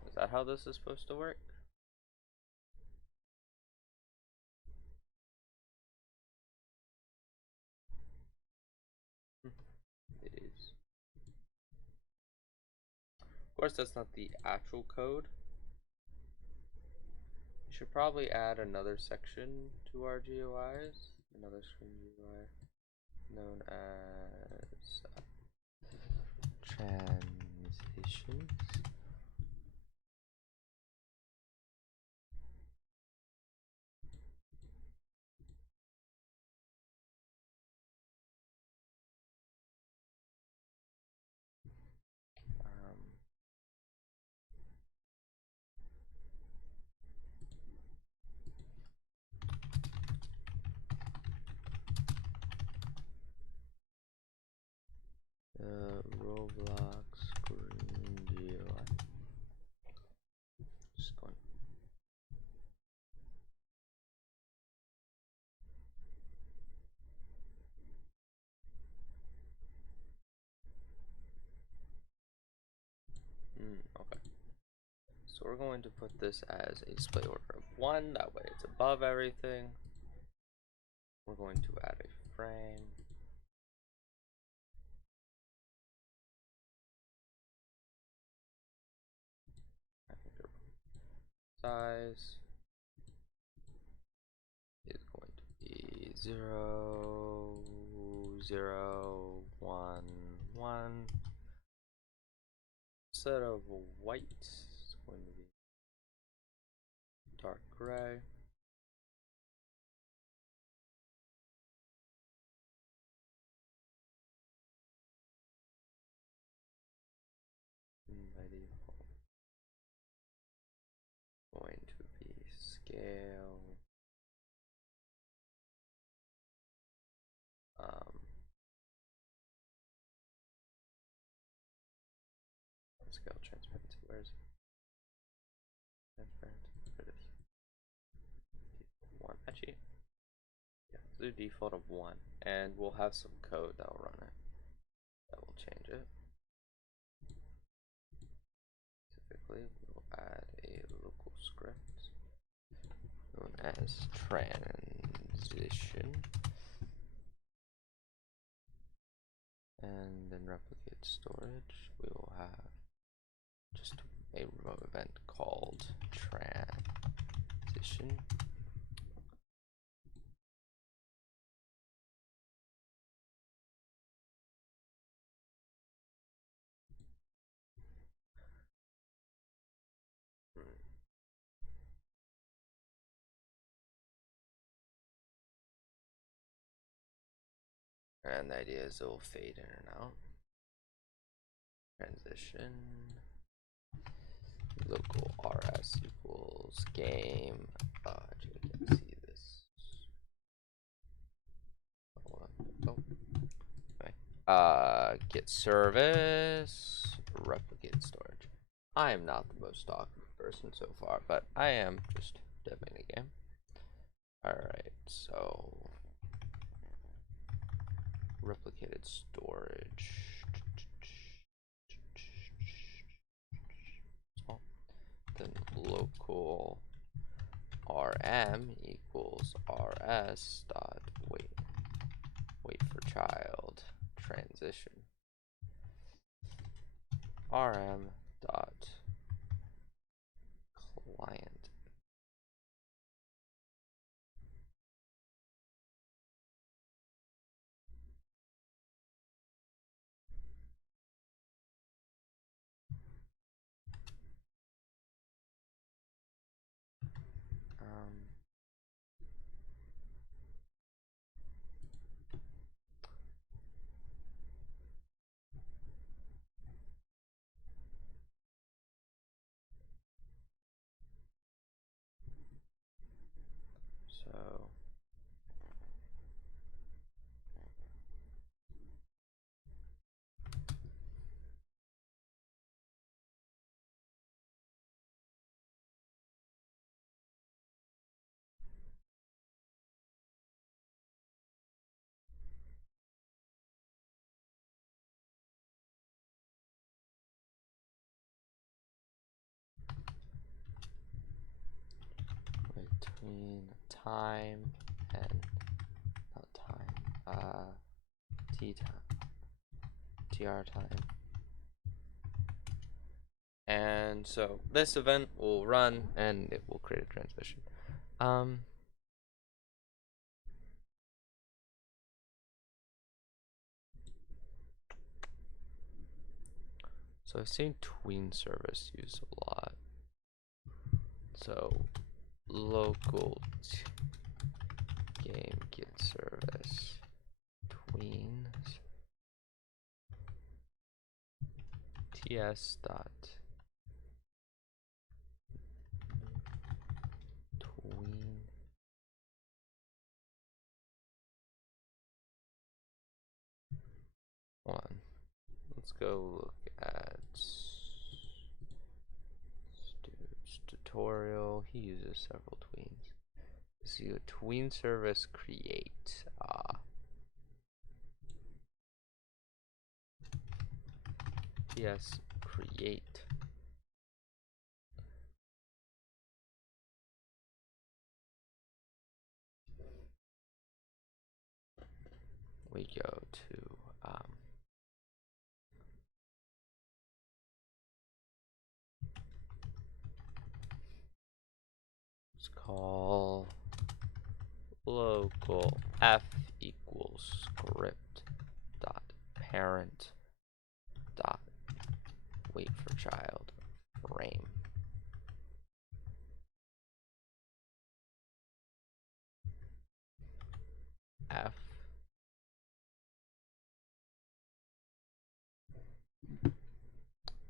Is that how this is supposed to work? It is. Of course, that's not the actual code. We should probably add another section to our GUIs. Another screen GUI known as transitions. Roblox Green GUI. Just going. Okay. So we're going to put this as a display order of 1. That way it's above everything. We're going to add a frame. Size is going to be 0, 0, 1, 1. Instead of white, it's going to be dark gray. By default, going to be scale. Scale transparency. Where is it? Transparency. There it is. 1. Actually, yeah, do default of 1, and we'll have some code that will run it. That will change it. Specifically, we'll add a local script known as transition, and then replicate storage. We will have just a remote event called transition. And the idea is it will fade in and out. Transition local rs equals game. Actually, I can't see this. Oh, okay. Get service, replicate storage. I am not the most documented person so far, but I am just deving the game. Alright, so replicated storage. Then local rm equals rs dot wait for child transition rm dot client. between time and not time, t time, tr time. And so this event will run and it will create a transmission. So I've seen tween service used a lot. So local game get service tween ts dot tween one. Let's go look at Stu's tutorial. He uses several tweens. See a tween service create. Yes, create. We go to let's call local f equals script dot parent dot wait for child frame. F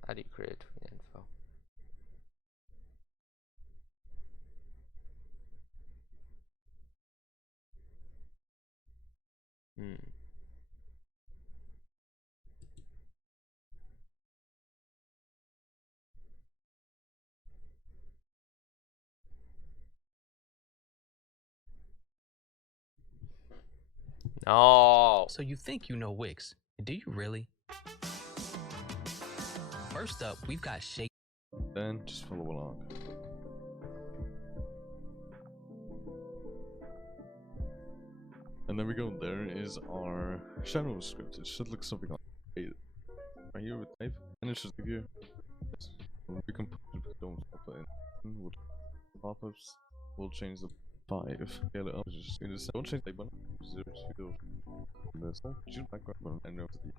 how do you create tween info? No. So you think you know Wix? Do you really? First up, we've got Shake. Then just follow along. And then we go, there is our shadow script. It should look something like right here with type, and it should give you yes. We can don't put in with pop-ups. We'll change the 5. Scale it up. Just don't change the button. 0 to this. Choose background button and go to the.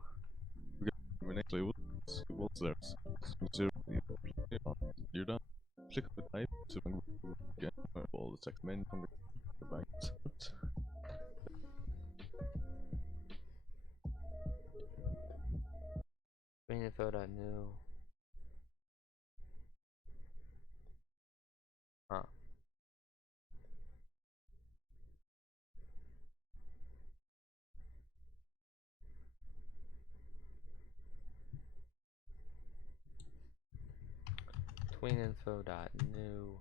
We get my next label. What's there? 0. You're done. Click the type to get all the text menu from the back. Info.new. Tweeninfo.new.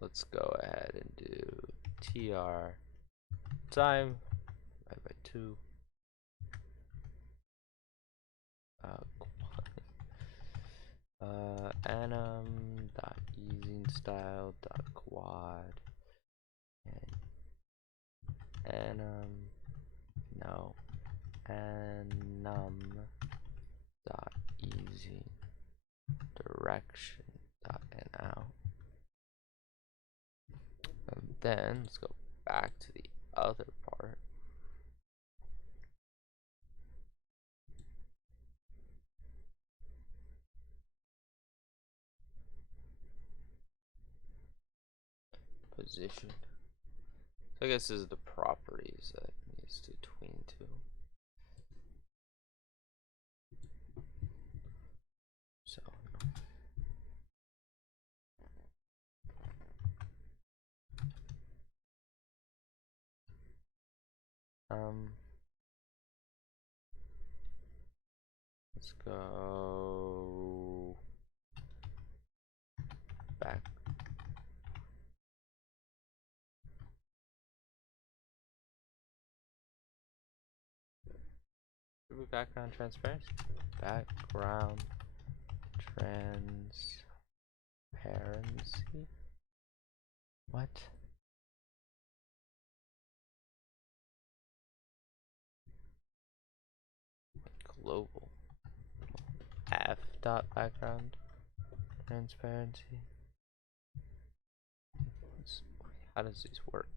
Let's go ahead and do tr time divided by 2. Anim dot easing style dot quad and anim no anum dot easing direction dot and out. And then let's go back to the other part. Position. So I guess this is the properties that it needs to tween to. So let's go back. Background transparency. Background Transparency? What? Global. F dot background. Transparency. How does this work?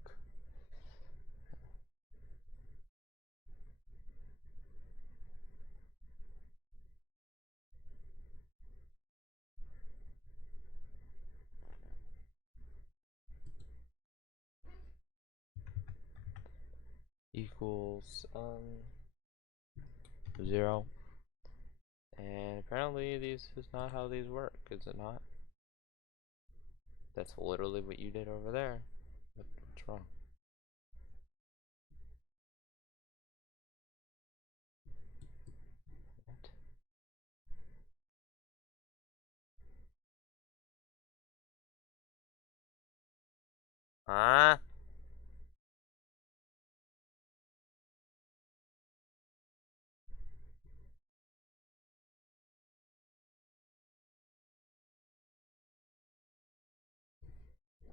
Equals 0. And apparently this is not how these work, is it not? That's literally what you did over there. What's wrong? What? Huh?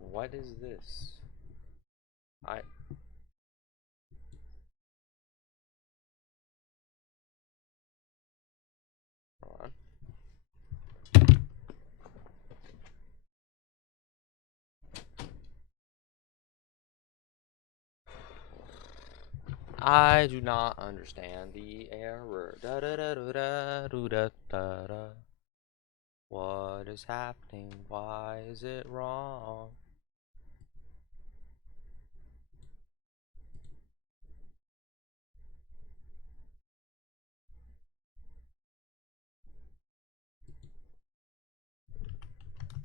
What is this? Hold on. I do not understand the error. Da da da da da da da da. What is happening? Why is it wrong?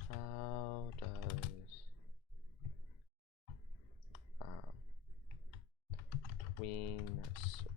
How does tween servers?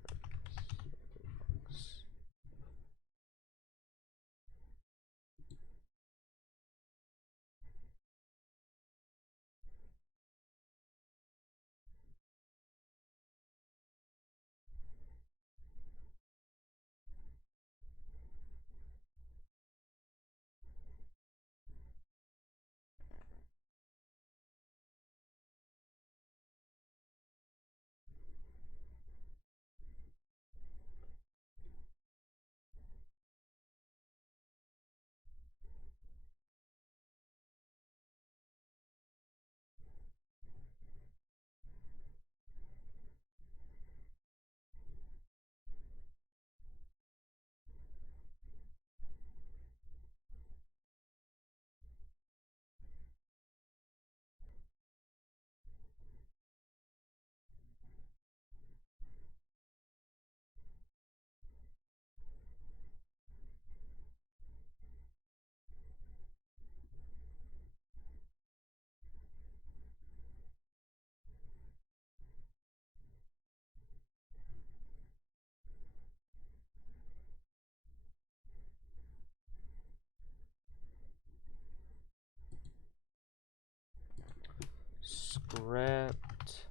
Script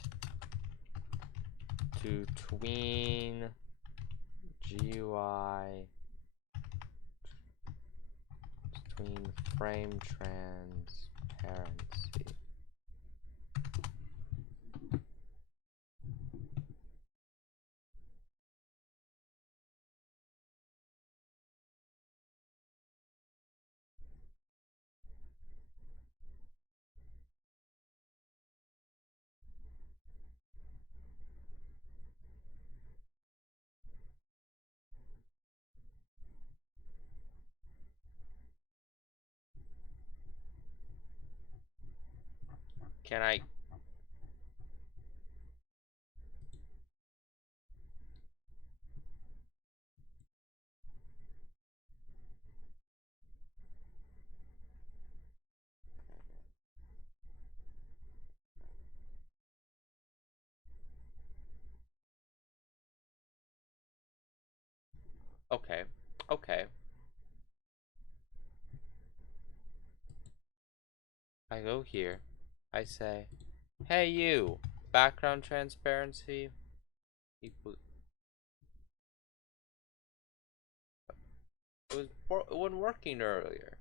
to tween GUI between frame transparency. Can I? Okay. Okay. I go here. I say, hey you, background transparency equals. wasn't working earlier.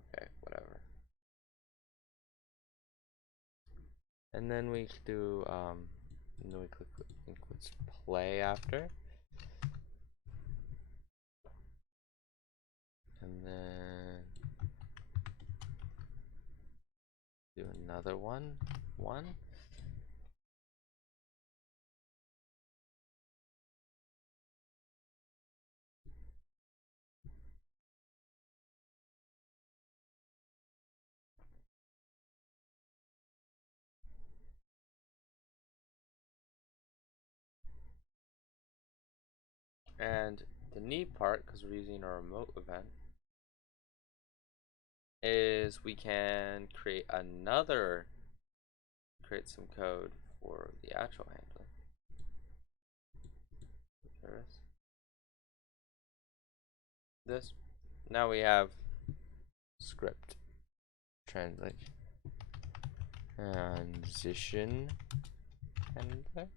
Okay, whatever. And then we do and then we click let's play after. And then do another one. And the neat part, because we're using a remote event, is we can create some code for the actual handling. This. Now we have script translation. Transition handler.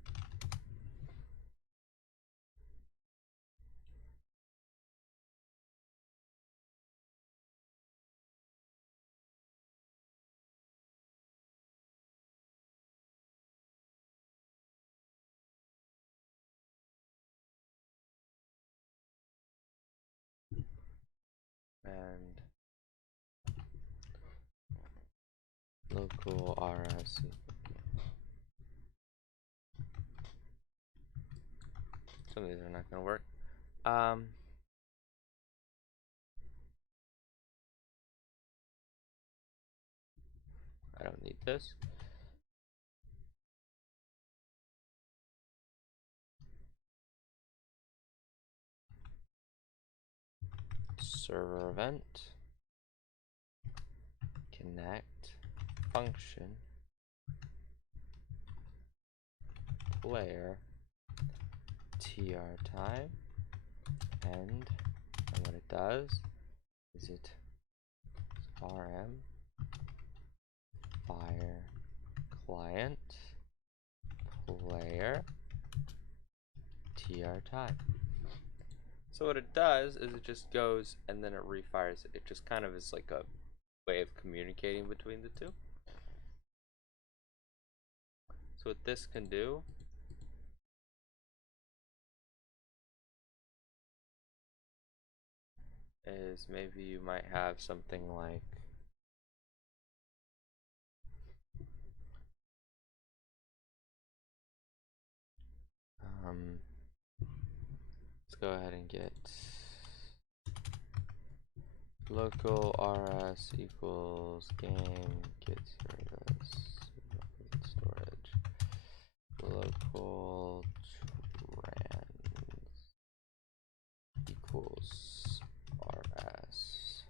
And local rs. Some of these are not going to work. I don't need this. Server event, connect, function, player, tr time, and what it does is it rm fire client player tr time. So what it does is it just goes and then it refires it. It just kind of is like a way of communicating between the two. So what this can do is maybe you might have something like let's go ahead and get local rs equals game get service storage local trans equals rs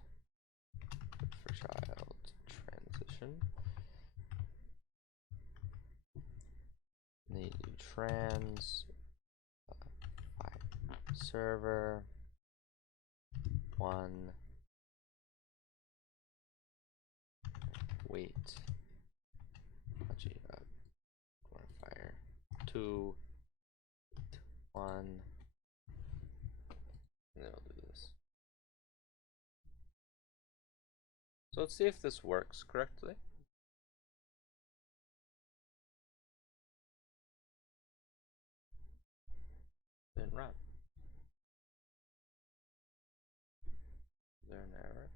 for child transition. Need to do trans server 1 wait fire 2 1 and then I'll do this. So let's see if this works correctly. Didn't run. Is there an error?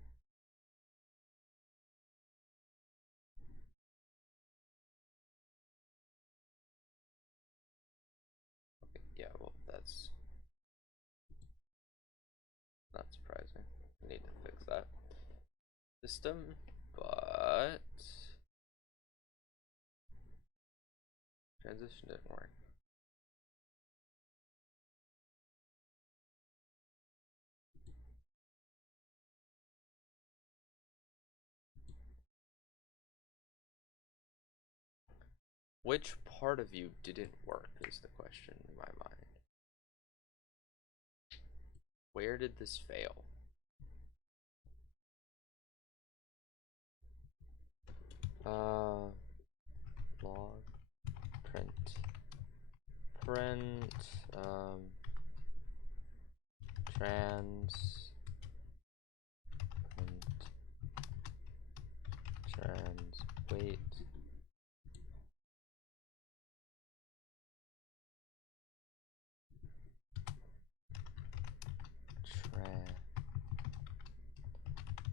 Okay, yeah, well, that's not surprising. We need to fix that. System, but transition didn't work. Which part of you didn't work is the question in my mind. Where did this fail? Log print trans Wait.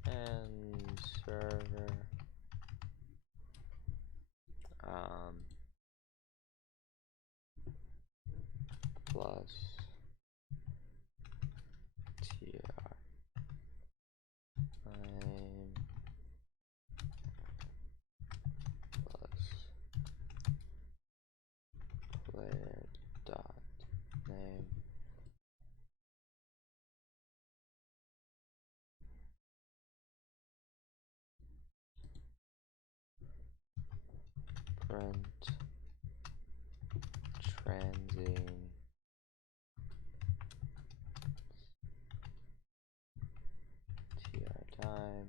And server plus tr name plus player dot name print transing tr time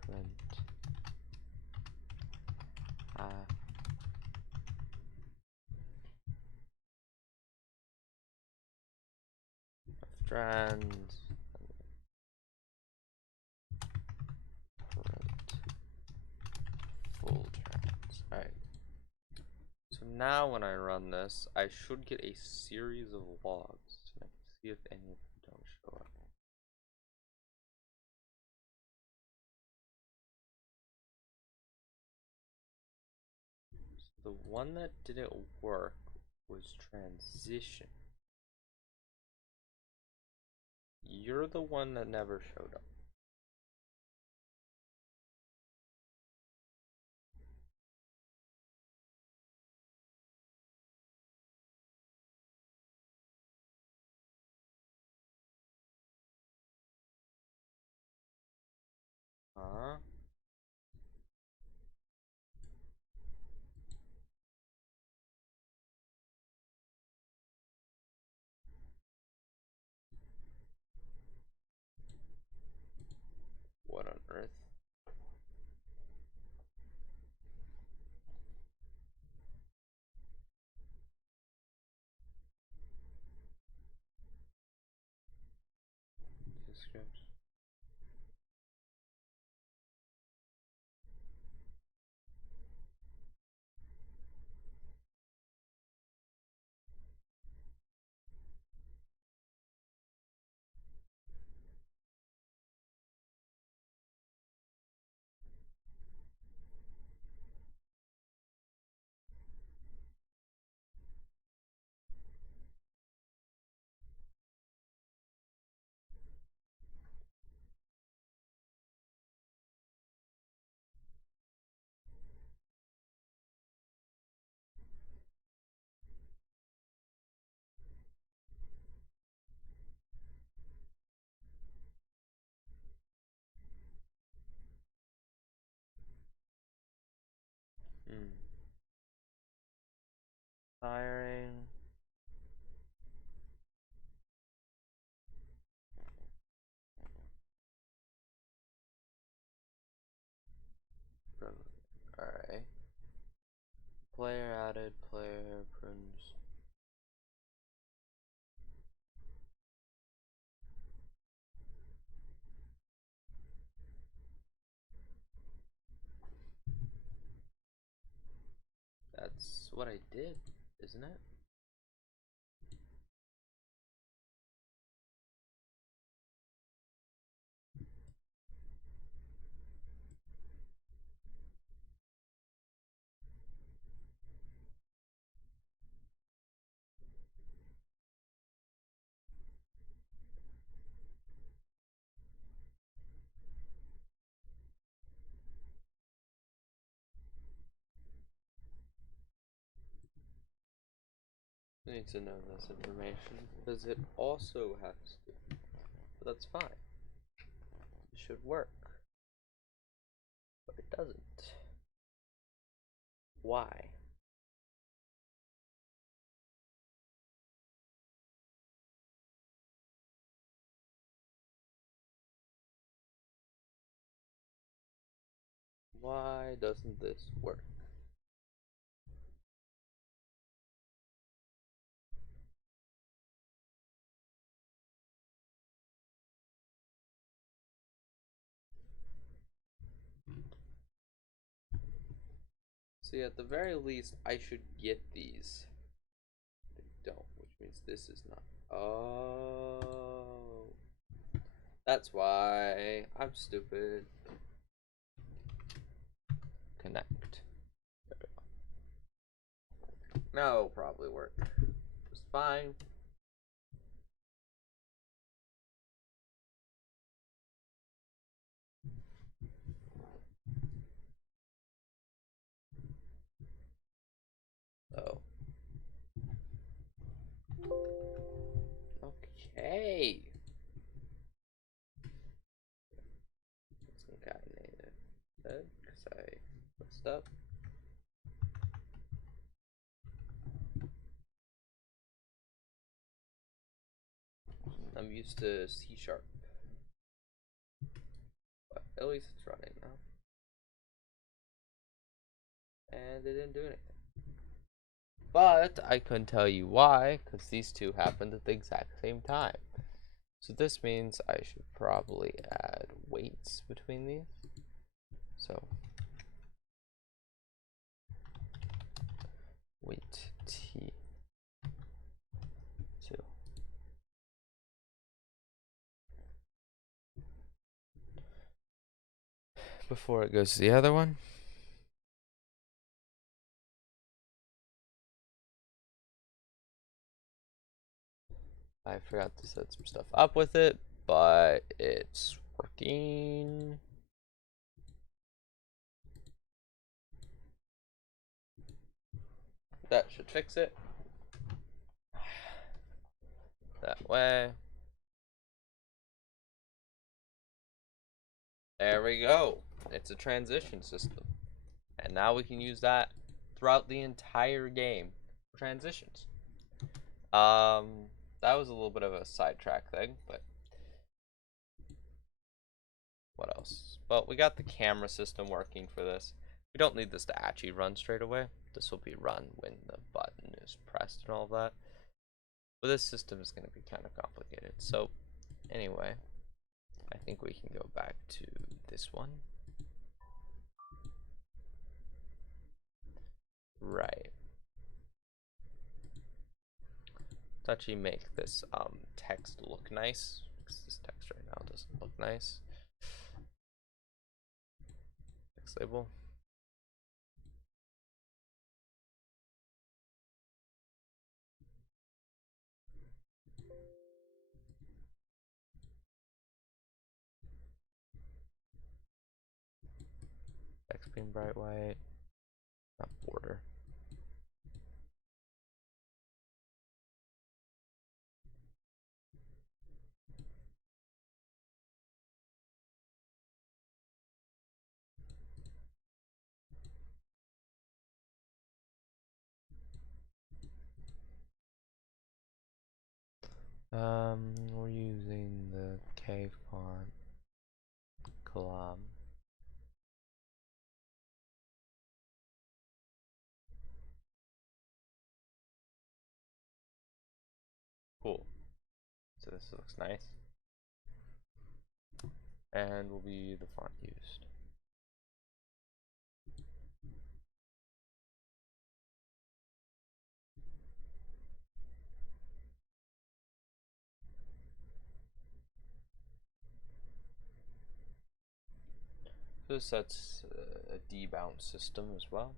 print trans print full trans. Alright. So now when I run this, I should get a series of logs. So I can see if any of them don't show up. So the one that didn't work was transition. You're the one that never showed up. Huh? What on earth? Script. Firing. Alright. Player added, player prunes. That's what I did, isn't it? I need to know this information because it also has to. But that's fine. It should work. But it doesn't. Why? Why doesn't this work? See, at the very least, I should get these. They don't, which means this is not. Oh. That's why I'm stupid. Connect. There we go. Now it'll probably work just fine. Oh. Okay. Let's concatenate it instead, because I messed up. I'm used to C#, but at least it's running now. And it didn't do anything. But I couldn't tell you why, because these two happened at the exact same time. So this means I should probably add weights between these. So weight T2. Before it goes to the other one. I forgot to set some stuff up with it, but it's working. That should fix it. That way. There we go. It's a transition system. And now we can use that throughout the entire game for transitions. That was a little bit of a sidetrack thing, but what else? Well, we got the camera system working for this. We don't need this to actually run straight away. This will be run when the button is pressed and all of that. But this system is going to be kind of complicated. So, anyway, I think we can go back to this one. Right. Let's actually make this text look nice, because this text right now doesn't look nice. Text label. Text being bright white. Not border. We're using the K font, Kalam. Cool. So this looks nice. And will be the font used. So this sets a debounce system as well.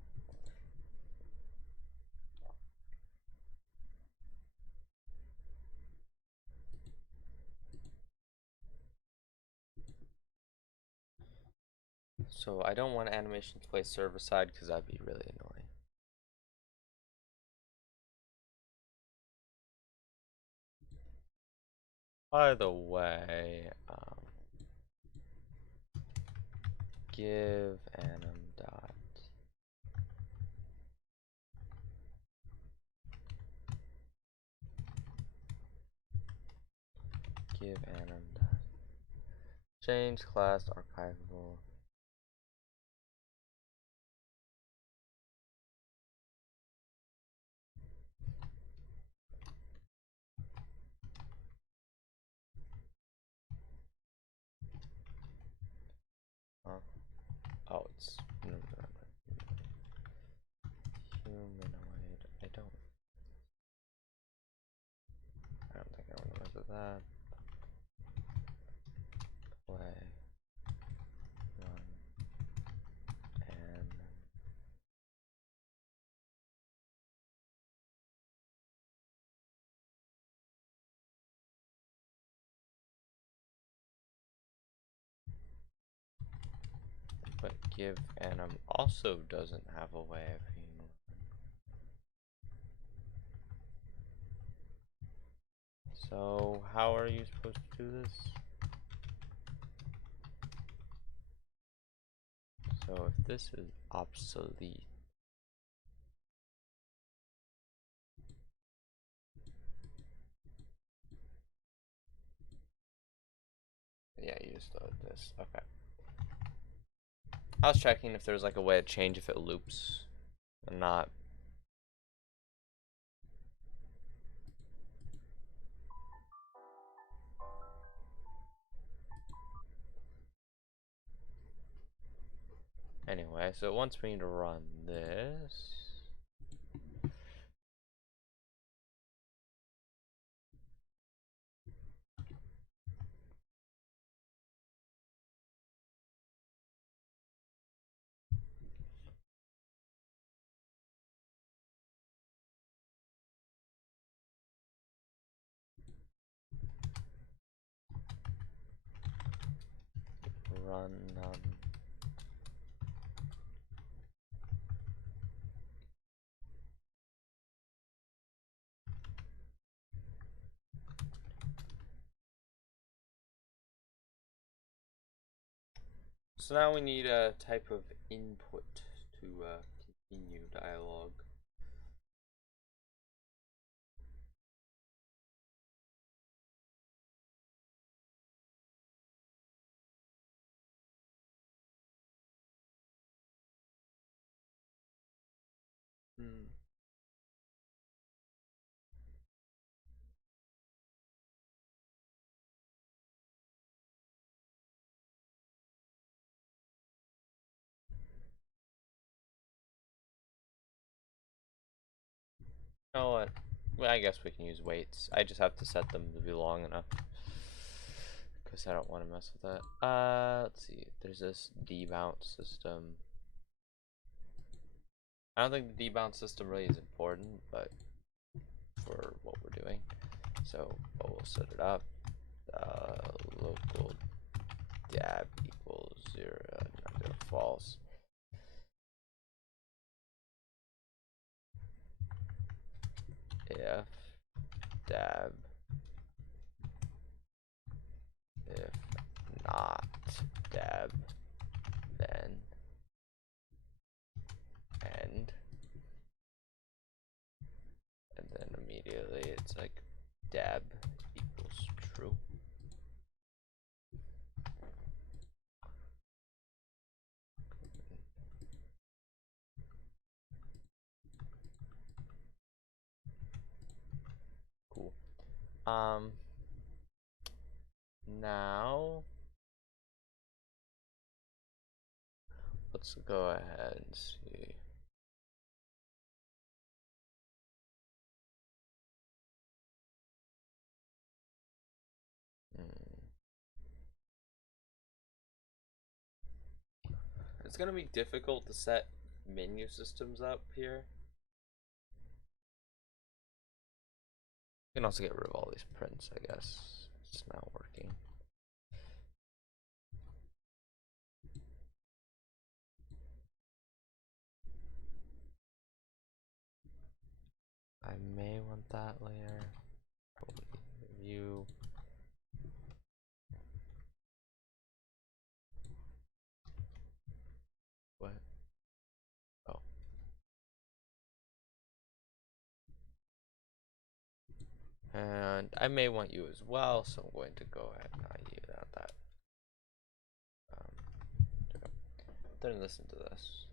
So I don't want animation to play server side because that'd be really annoying. By the way, give anim dot give anim dot change class archivable. Oh, it's no. that. Play. Run. And but give anim also doesn't have a way of being. So how are you supposed to do this? So if this is obsolete, yeah, you just load this. Okay. I was checking if there's like a way to change if it loops or not. Anyway, so it wants me to run this. Run So now we need a type of input to continue dialogue. You know what? Well, I guess we can use weights. I just have to set them to be long enough. Because I don't want to mess with that. Let's see. There's this debounce system. I don't think the debounce system really is important, but for what we're doing. So, we'll set it up. Local dab equals 0, not false. If dab, if not dab, then end, and then immediately it's like dab equals true. Cool. Now let's go ahead and see. It's gonna be difficult to set menu systems up here. You can also get rid of all these prints, I guess. It's not working. I may want that layer. View. What? Oh. And I may want you as well, so I'm going to go ahead and hide you out that. Turn this into this.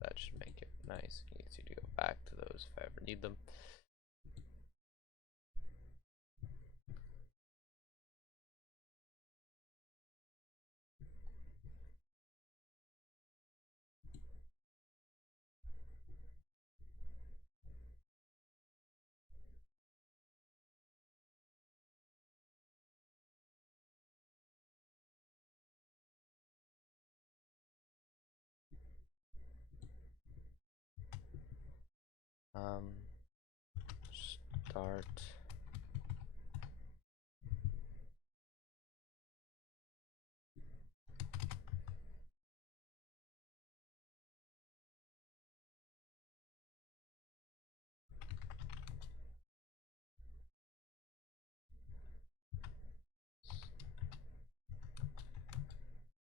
That should make it nice, easy to go back to those if I ever need them. Start.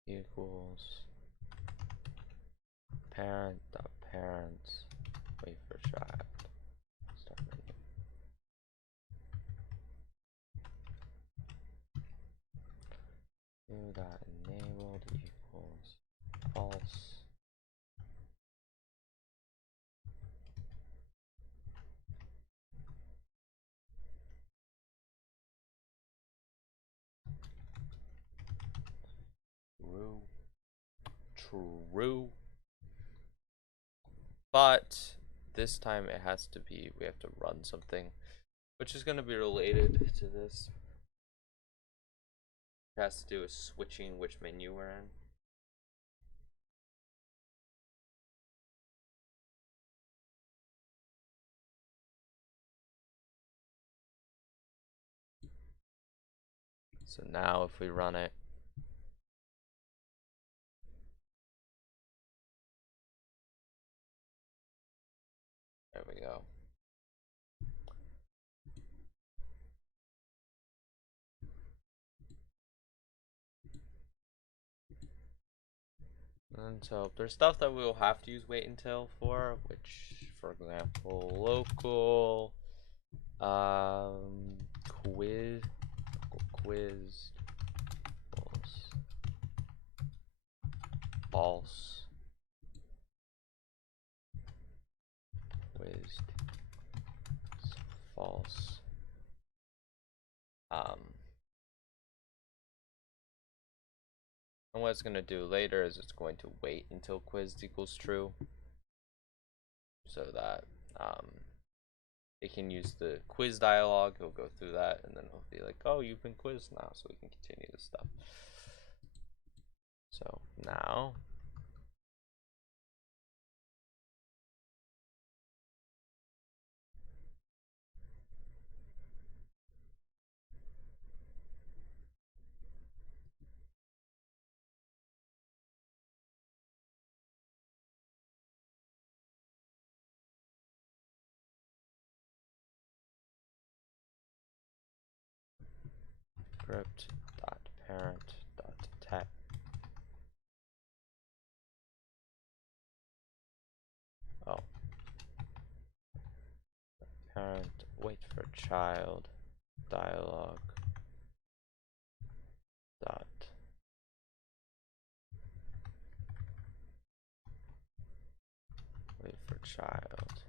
Equals parent dot parents wait for child. Start menu. New dot enabled equals false. True. But this time it has to be, we have to run something which is going to be related to this. It has to do with switching which menu we're in. So now if we run it, there we go. And so there's stuff that we'll have to use wait until for, which, for example, local quiz false quiz false. And what it's going to do later is it's going to wait until quiz equals true, so that it can use the quiz dialog. He'll go through that, and then he'll be like, oh, you've been quizzed now, so we can continue this stuff. So now script dot parent dot text. Oh, parent wait for child dialog dot wait for child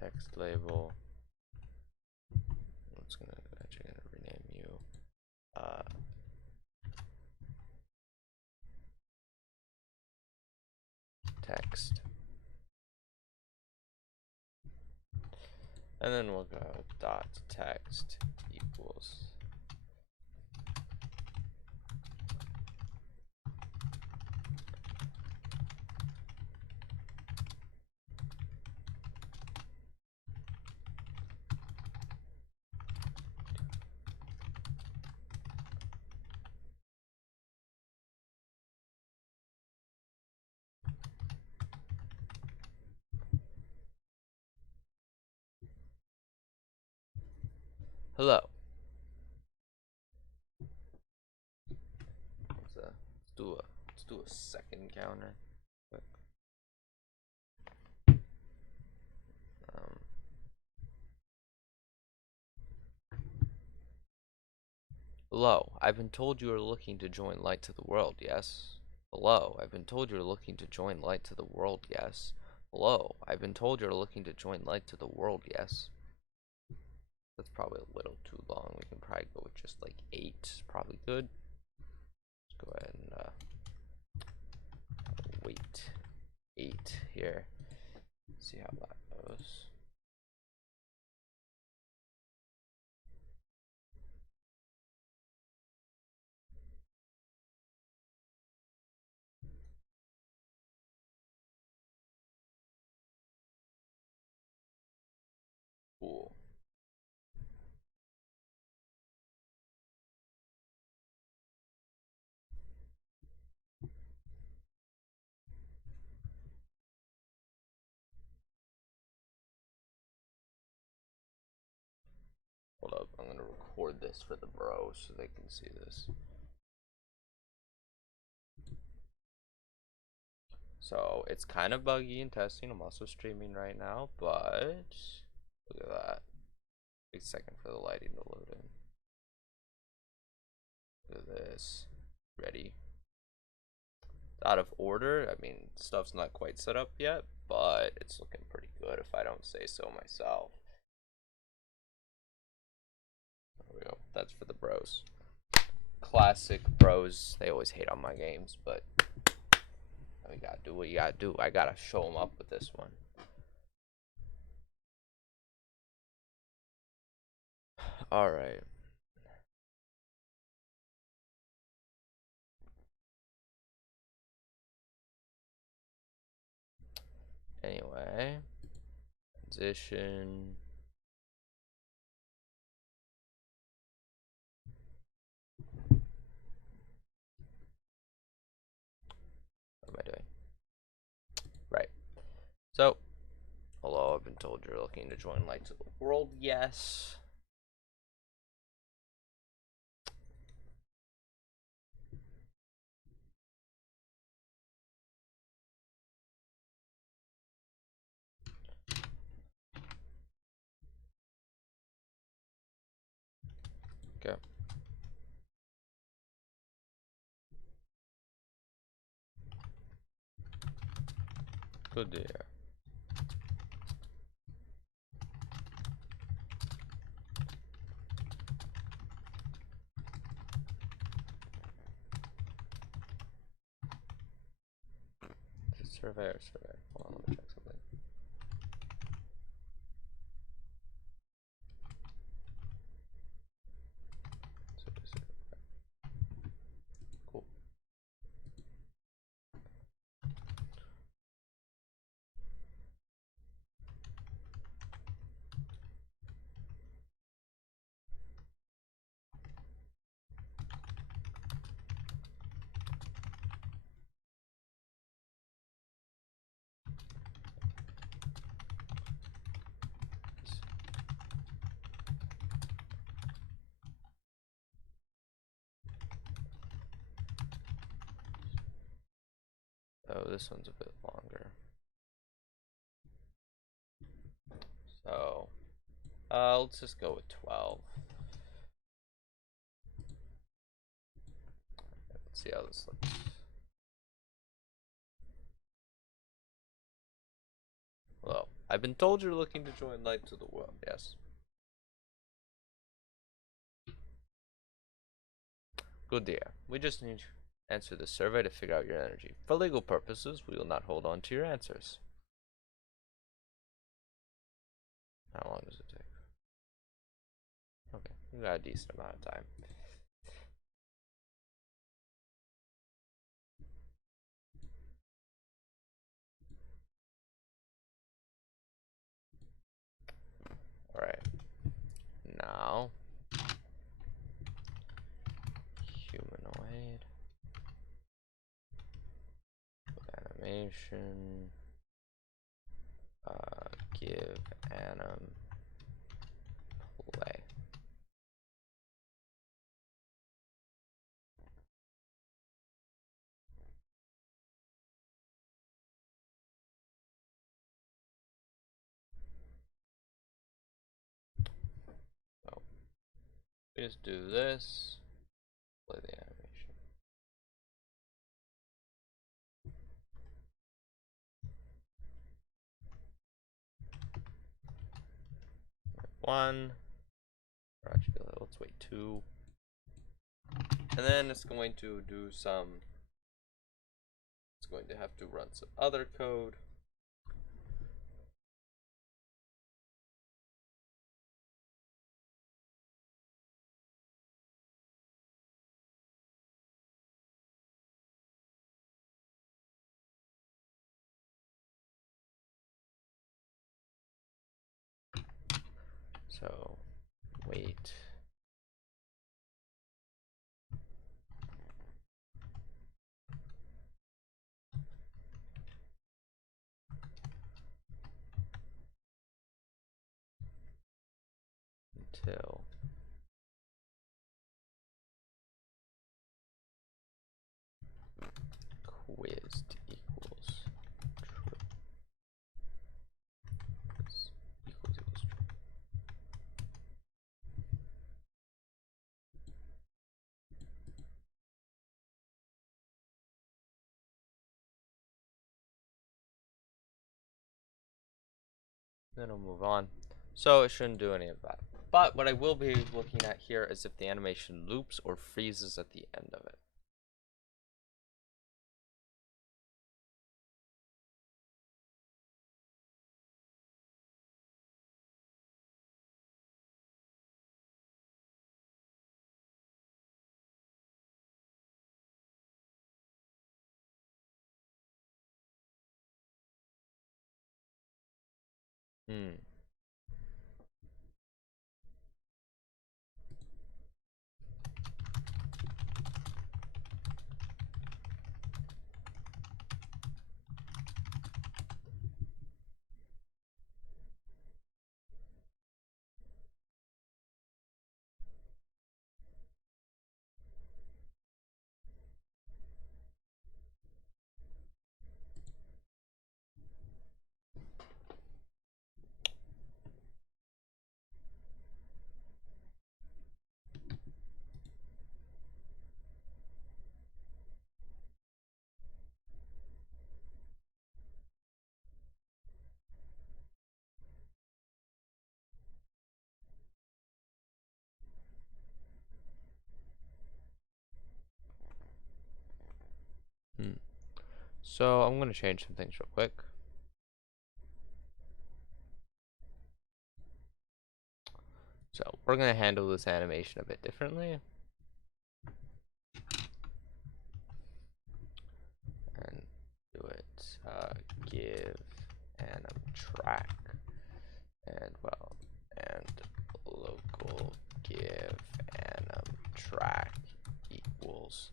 text label. It's gonna actually gonna rename you text, and then we'll go dot text equals hello. Let's do a second counter. Quick. Hello, I've been told you are looking to join Light to the World, yes? Hello, I've been told you're looking to join Light to the World, yes? Hello, I've been told you're looking to join Light to the World, yes? That's probably a little too long. We can probably go with just like 8. It's probably good. Let's go ahead and wait 8 here. See how that goes. Hold up, I'm gonna record this for the bros so they can see this. So it's kind of buggy in testing. I'm also streaming right now, but look at that. Takes a second for the lighting to load in. Look at this. Ready. It's out of order. I mean, stuff's not quite set up yet, but it's looking pretty good if I don't say so myself. There we go. That's for the bros. Classic bros. They always hate on my games, but you gotta do what you gotta do. I gotta show them up with this one. All right. Anyway, transition. What am I doing? Right. So, hello, I've been told you're looking to join Lights of the World. Yes. Okay. Good dear. Surveyor. Hold on, let me check something. Cool. Oh, this one's a bit longer. So, let's just go with 12. Let's see how this looks. Well, I've been told you're looking to join Lights of the World. Yes. Good dear. We just need to answer the survey to figure out your energy. For legal purposes, we will not hold on to your answers. How long does it take? Okay, we got a decent amount of time. Alright. Now, humanoid. Animation. Give anim play. So, just do this. Play the animation. One. Or actually, let's wait 2. And then it's going to do some. It's going to have to run some other code. So, wait. until quizzed equals true. Quiz equals true. Then I'll move on. So it shouldn't do any of that. But what I will be looking at here is if the animation loops or freezes at the end of it. So I'm going to change some things real quick. So we're going to handle this animation a bit differently. And do it give anim track and well and local give anim track equals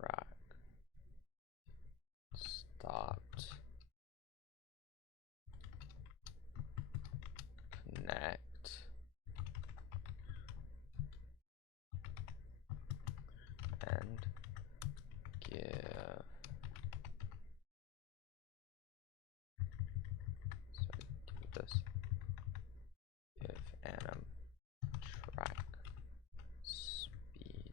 track stopped connect and give this give anim track speed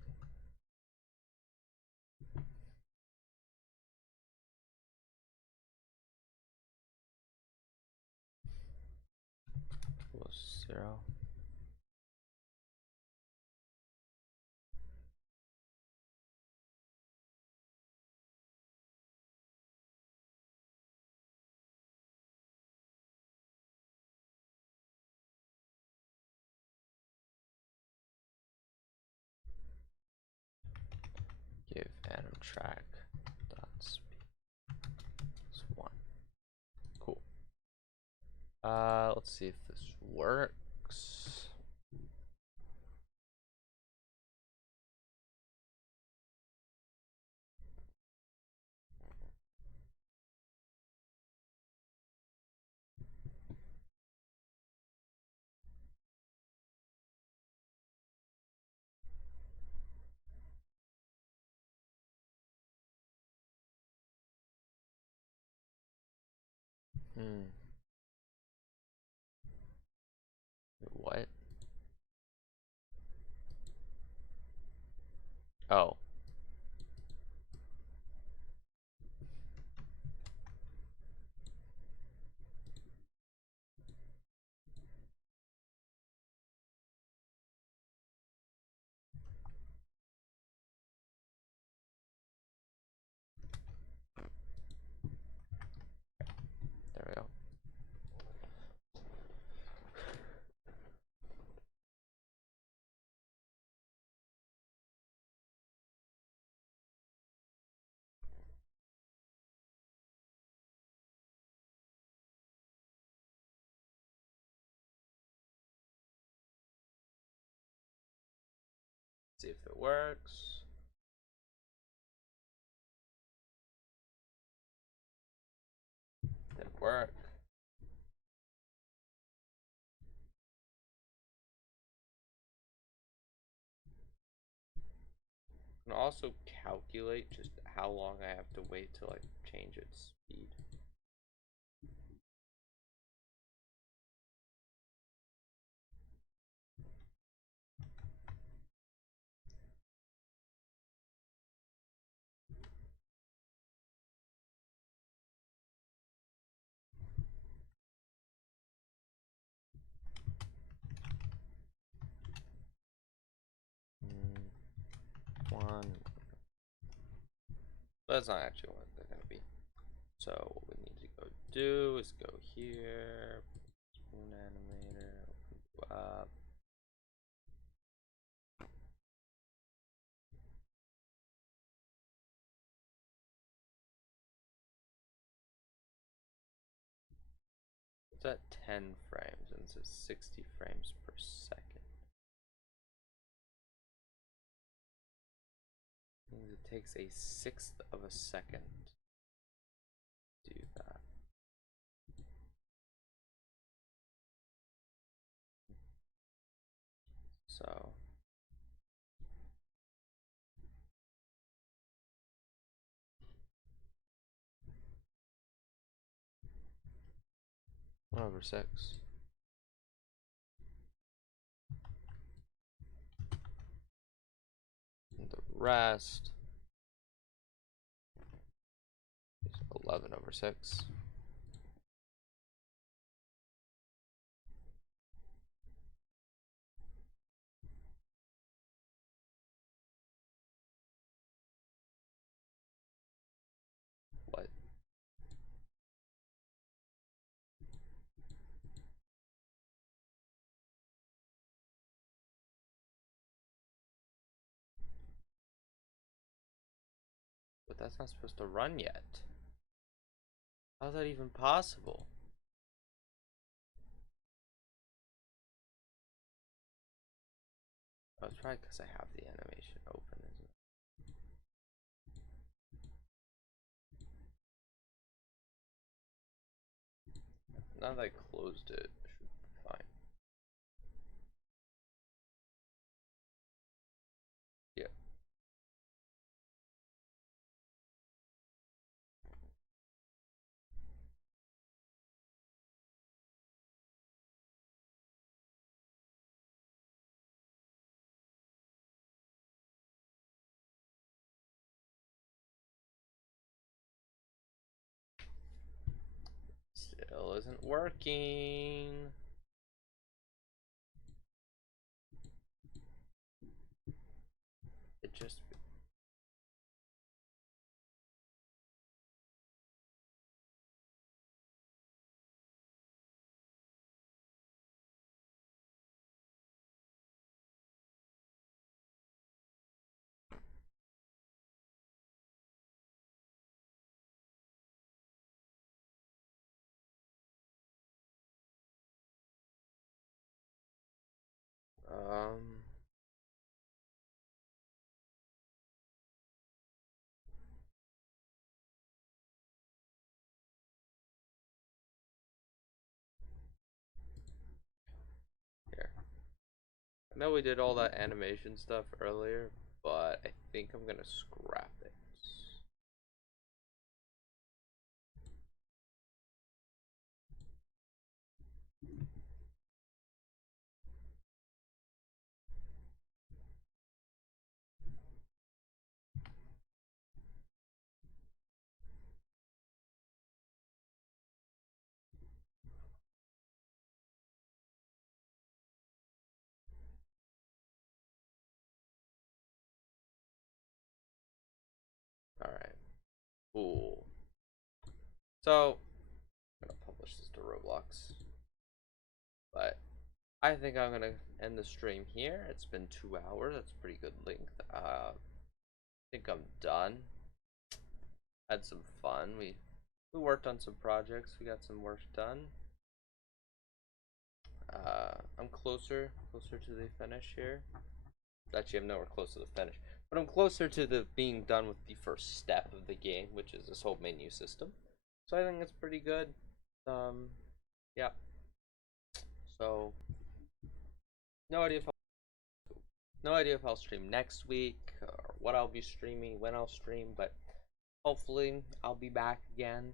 equals 0. Give anim track dot speed is 1. Cool. Let's see if this works. What? Oh. There we go. See if it works. Didn't work. You can also calculate just how long I have to wait to like change its speed. One. But that's not actually what they're gonna be. So what we need to go do is go here, spoon animator, open you up. It's at 10 frames and it says 60 frames per second. Means it takes a sixth of a second to do that. So 1/6. And the rest is 11/6. What? But that's not supposed to run yet. How's that even possible? Oh, it's probably because I have the animation open, isn't it? Now that I closed it, it should be fine. Yeah. Still isn't working. It just. Um. Here. I know we did all that animation stuff earlier, but I think I'm gonna scrap it. Alright. Cool. So, I'm gonna publish this to Roblox. But I think I'm gonna end the stream here. It's been 2 hours. That's pretty good length. I think I'm done. Had some fun. We worked on some projects. We got some work done. I'm closer to the finish here. Actually, I'm nowhere close to the finish, but I'm closer to the being done with the first step of the game, which is this whole menu system. So I think it's pretty good. Yeah. So no idea if I'll stream next week or what I'll be streaming, when I'll stream, but hopefully I'll be back again,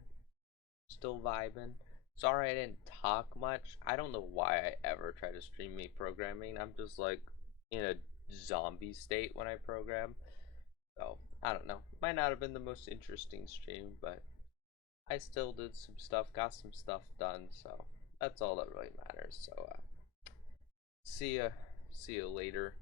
still vibing. Sorry I didn't talk much. I don't know why I ever try to stream me programming. I'm just like in a zombie state when I program. So I don't know. Might not have been the most interesting stream, but I still did some stuff, got some stuff done. So that's all that really matters. So see ya later.